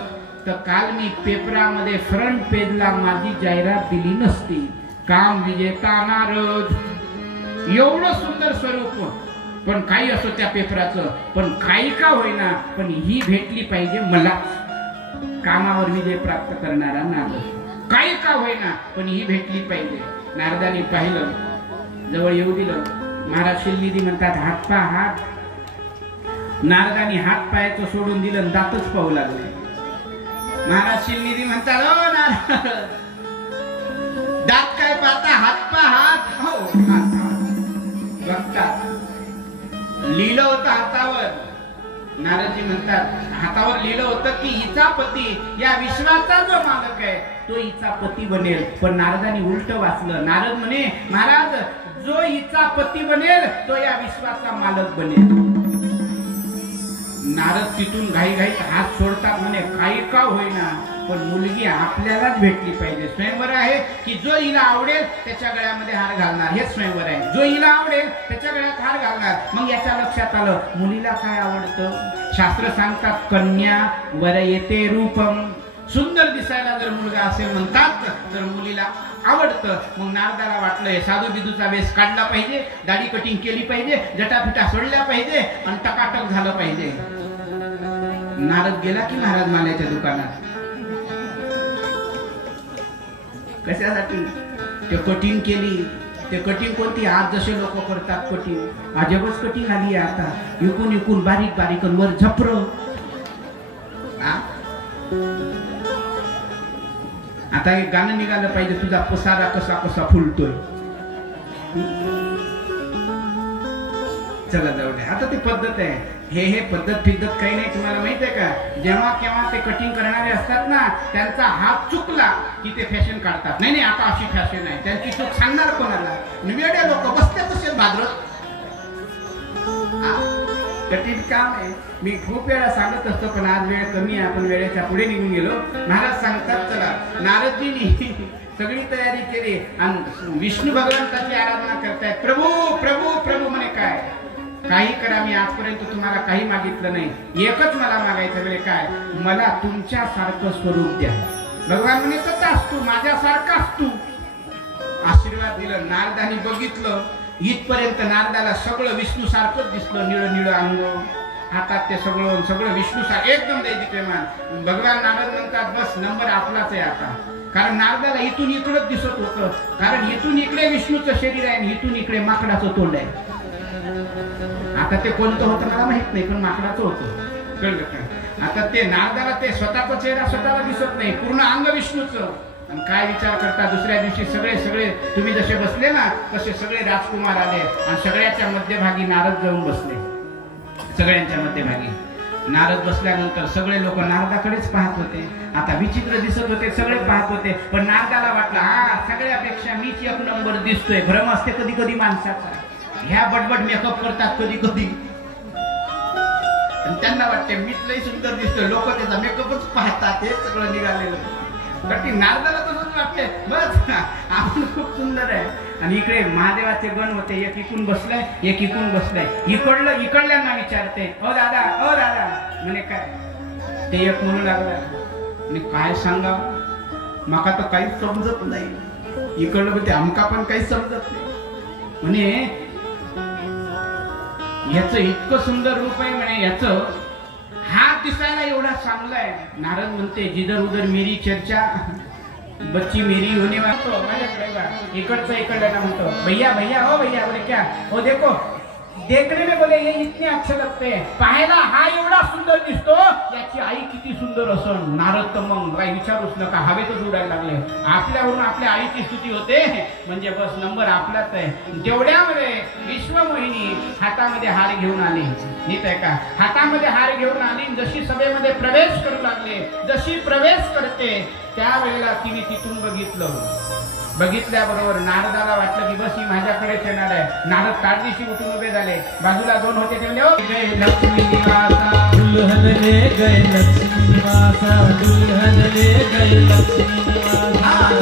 तर काल मी पेपरामध्ये फ्रंट पेजला माझी जाहिरात दिली नसती. काम विजेता नारद, एवढं सुंदर स्वरूप. पण काही असो त्या पेपराचं, पण काही का होईना पण ही भेटली पाहिजे मला. कामावर विजय प्राप्त करणारा नारद, काही का होईना पण ही भेटली पाहिजे. नारदाने पाहिलं, जवळ येऊ दिलं. महाराज शिलनिधी म्हणतात हात पा हात. नारदाने हात पायाचं सोडून दिलं, दातच पाहू लागले. महाराज शिलनिधी म्हणतात हो नारद, दात काय पाहता, हात पा हात. हो बघतात, लिहिलं होतं हातावर. नारदजी म्हणतात हातावर लिहिलं होतं की हिचा पती या विश्वाचा जो मालक आहे तो हिचा पती बनेल. पण नारदानी उलट वाचलं. नारद म्हणे महाराज, जो हिचा पती बनेल तो या विश्वाचा मालक बनेल. नारद तिथून घाईघाईत हात सोडतात. म्हणे काही का होईना पण मुलगी आपल्यालाच भेटली पाहिजे. स्वयंवर आहे की जो हिला आवडेल त्याच्या गळ्यामध्ये हार घालणार, हेच स्वयंवर आहे. जो हिला आवडेल त्याच्या गळ्यात हार घालणार. मग याच्या लक्षात आलं मुलीला काय आवडतं. शास्त्र सांगतात कन्या वर येते रूपम. सुंदर दिसायला जर मुलगा असेल म्हणतात तर मुलीला आवडतं. मग नारदाला वाटलं हे साधू बिदूचा वेश काढला पाहिजे, दाढी कटिंग केली पाहिजे, जटाफिटा सोडल्या पाहिजे आणि टकाटक झालं पाहिजे. नारद गेला की महाराज माल्याच्या दुकानात. कशासाठी? ते कटिंग केली. ते कटिंग कोणती? आज जसे लोक करतात कटिंग, अजबच कटिंग आली आहे आता. इकून इकून बारीक बारीक वर झपर. आता एक गाणं निघालं पाहिजे, तुझा पसारा कसा कसा फुलतोय. चला जाऊ दे, आता ती पद्धत आहे. हे पद्धत फिद्धत काही नाही. तुम्हाला माहित आहे का, जेव्हा केव्हा ते कटिंग करणारे असतात ना त्यांचा हात चुकला की ते फॅशन काढतात. नाही नाही आता अशी फॅशन आहे. त्यांची चूक सांगणार कोणाला? वेडे लोक बसतात तसे भाद्रत. कठीण काम आहे. मी खूप वेळा सांगत असतो पण आज वेळ कमी आहे, आपण वेळेच्या पुढे निघून गेलो. महाराज सांगतात चला. नारदजींनी सगळी तयारी केली आणि विष्णू भगवंताची आराधना करतायत. प्रभू प्रभू प्रभू म्हणे काय काही करा, मी आजपर्यंत तुम्हाला काही मागितलं नाही. एकच मला मागायचं म्हणजे काय, मला तुमच्या सारखं स्वरूप द्या. भगवान म्हणे तसाच तू, माझ्यासारखाच तू. आशीर्वाद दिलं. नारदाने बघितलं इथपर्यंत नारदाला सगळं विष्णू सारखंच दिसलं. निळ निळ अंग, हातात ते सगळं विष्णू सारखं एकदम दैदिप्यमान. भगवान नारद म्हणतात बस नंबर आपलाच आहे आता. कारण नारदाला इथून इकडंच दिसत होतं. कारण इथून इकडे विष्णूचं शरीर आहे आणि इथून इकडे माकडाचं तोंड आहे. आता ते कोणतं होतं मला माहित नाही पण माकडाचं होतं. कळलं का? आता ते नारदाला ते स्वतःचा चेहरा स्वतःला दिसत नाही, पूर्ण अंग विष्णूचं. आणि काय विचार करता, दुसऱ्या दिवशी सगळे तुम्ही जसे बसले ना तसे सगळे राजकुमार आले आणि सगळ्याच्या मध्यभागी नारद जाऊन बसले. सगळ्यांच्या मध्यभागी नारद बसल्यानंतर सगळे लोक नारदाकडेच पाहत होते. आता विचित्र दिसत होते, सगळे पाहत होते. पण नारदाला वाटलं हा सगळ्यापेक्षा मीच एक नंबर दिसतोय. भ्रम असते कधी कधी माणसाचा. ह्या बडबड मेकअप करतात कधी कधी आणि त्यांना वाटते मीच लई सुंदर दिसतोय. लोक त्याचा मेकअपच पाहतात. हे सगळं निघालेलं कठीण. नारदाला तसंच वाटते बस आपण खूप सुंदर आहे. आणि इकडे महादेवाचे गण होते. एक इकून बसलाय, एक इकून बसलाय. इकडल्यांना विचारते ओ दादा ओ दादा. म्हणे काय? ते एक म्हणू लागला आणि काय सांगा माका तर काहीच समजत नाही. इकडलं म्हणते आमका पण काही समजत नाही. म्हणे याचं इतकं सुंदर रूप आहे म्हणे, याचं हात दिसायला एवढा चांगला आहे. नारद म्हणते जिधर उधर मेरी चर्चा बच्ची मेरी होने वाला. इकडचा इकडला म्हणतो भैया भैया हो भैया. बोले क्या? हो देखो देखने में बोले ये इतने अच्छे लगते हैं, पाहायला हा एवढा सुंदर दिसतो, याची आई किती सुंदर असन. नारद तर मग काही विचारूच नका, हवेतच उडायला लागले. आपल्यावरून आपल्या आईची स्तुती होते म्हणजे बस नंबर आपलाच आहे. तेवढ्यामध्ये विश्वमोहिनी हातामध्ये हार घेऊन आली. नीट आहे का? हातामध्ये हार घेऊन आली. जशी सभेमध्ये प्रवेश करू लागले, जशी प्रवेश करते त्यावेळेला तिने तिथून बघितल्याबरोबर नारदाला वाटलं की बस ही माझ्याकडेच येणार आहे. नारद ताडदिशी उठून उभे झाले. बाजूला दोन होते ते म्हणले, जय लक्ष्मी निवासा दुल्हन ले गए लक्ष्मी निवासा, दुल्हन ले गए लक्ष्मी निवासा,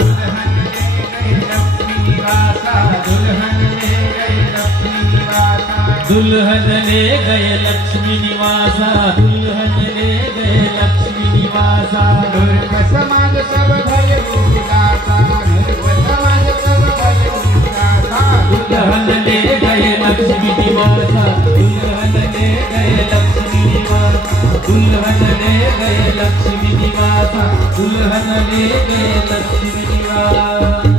दुल्हन ले गए लक्ष्मी निवासा, दुल्हन ले गए लक्ष्मी निवासा. दुर्ग समाज सब भय उदासा, दुर्ग समाज सब भय उदासा. दुल्हन ले गए लक्ष्मी निवासा, दुल्हन ले गए लक्ष्मी निवासा, दुल्हन ले गए लक्ष्मी निवासा, दुल्हन ले गए लक्ष्मी निवासा.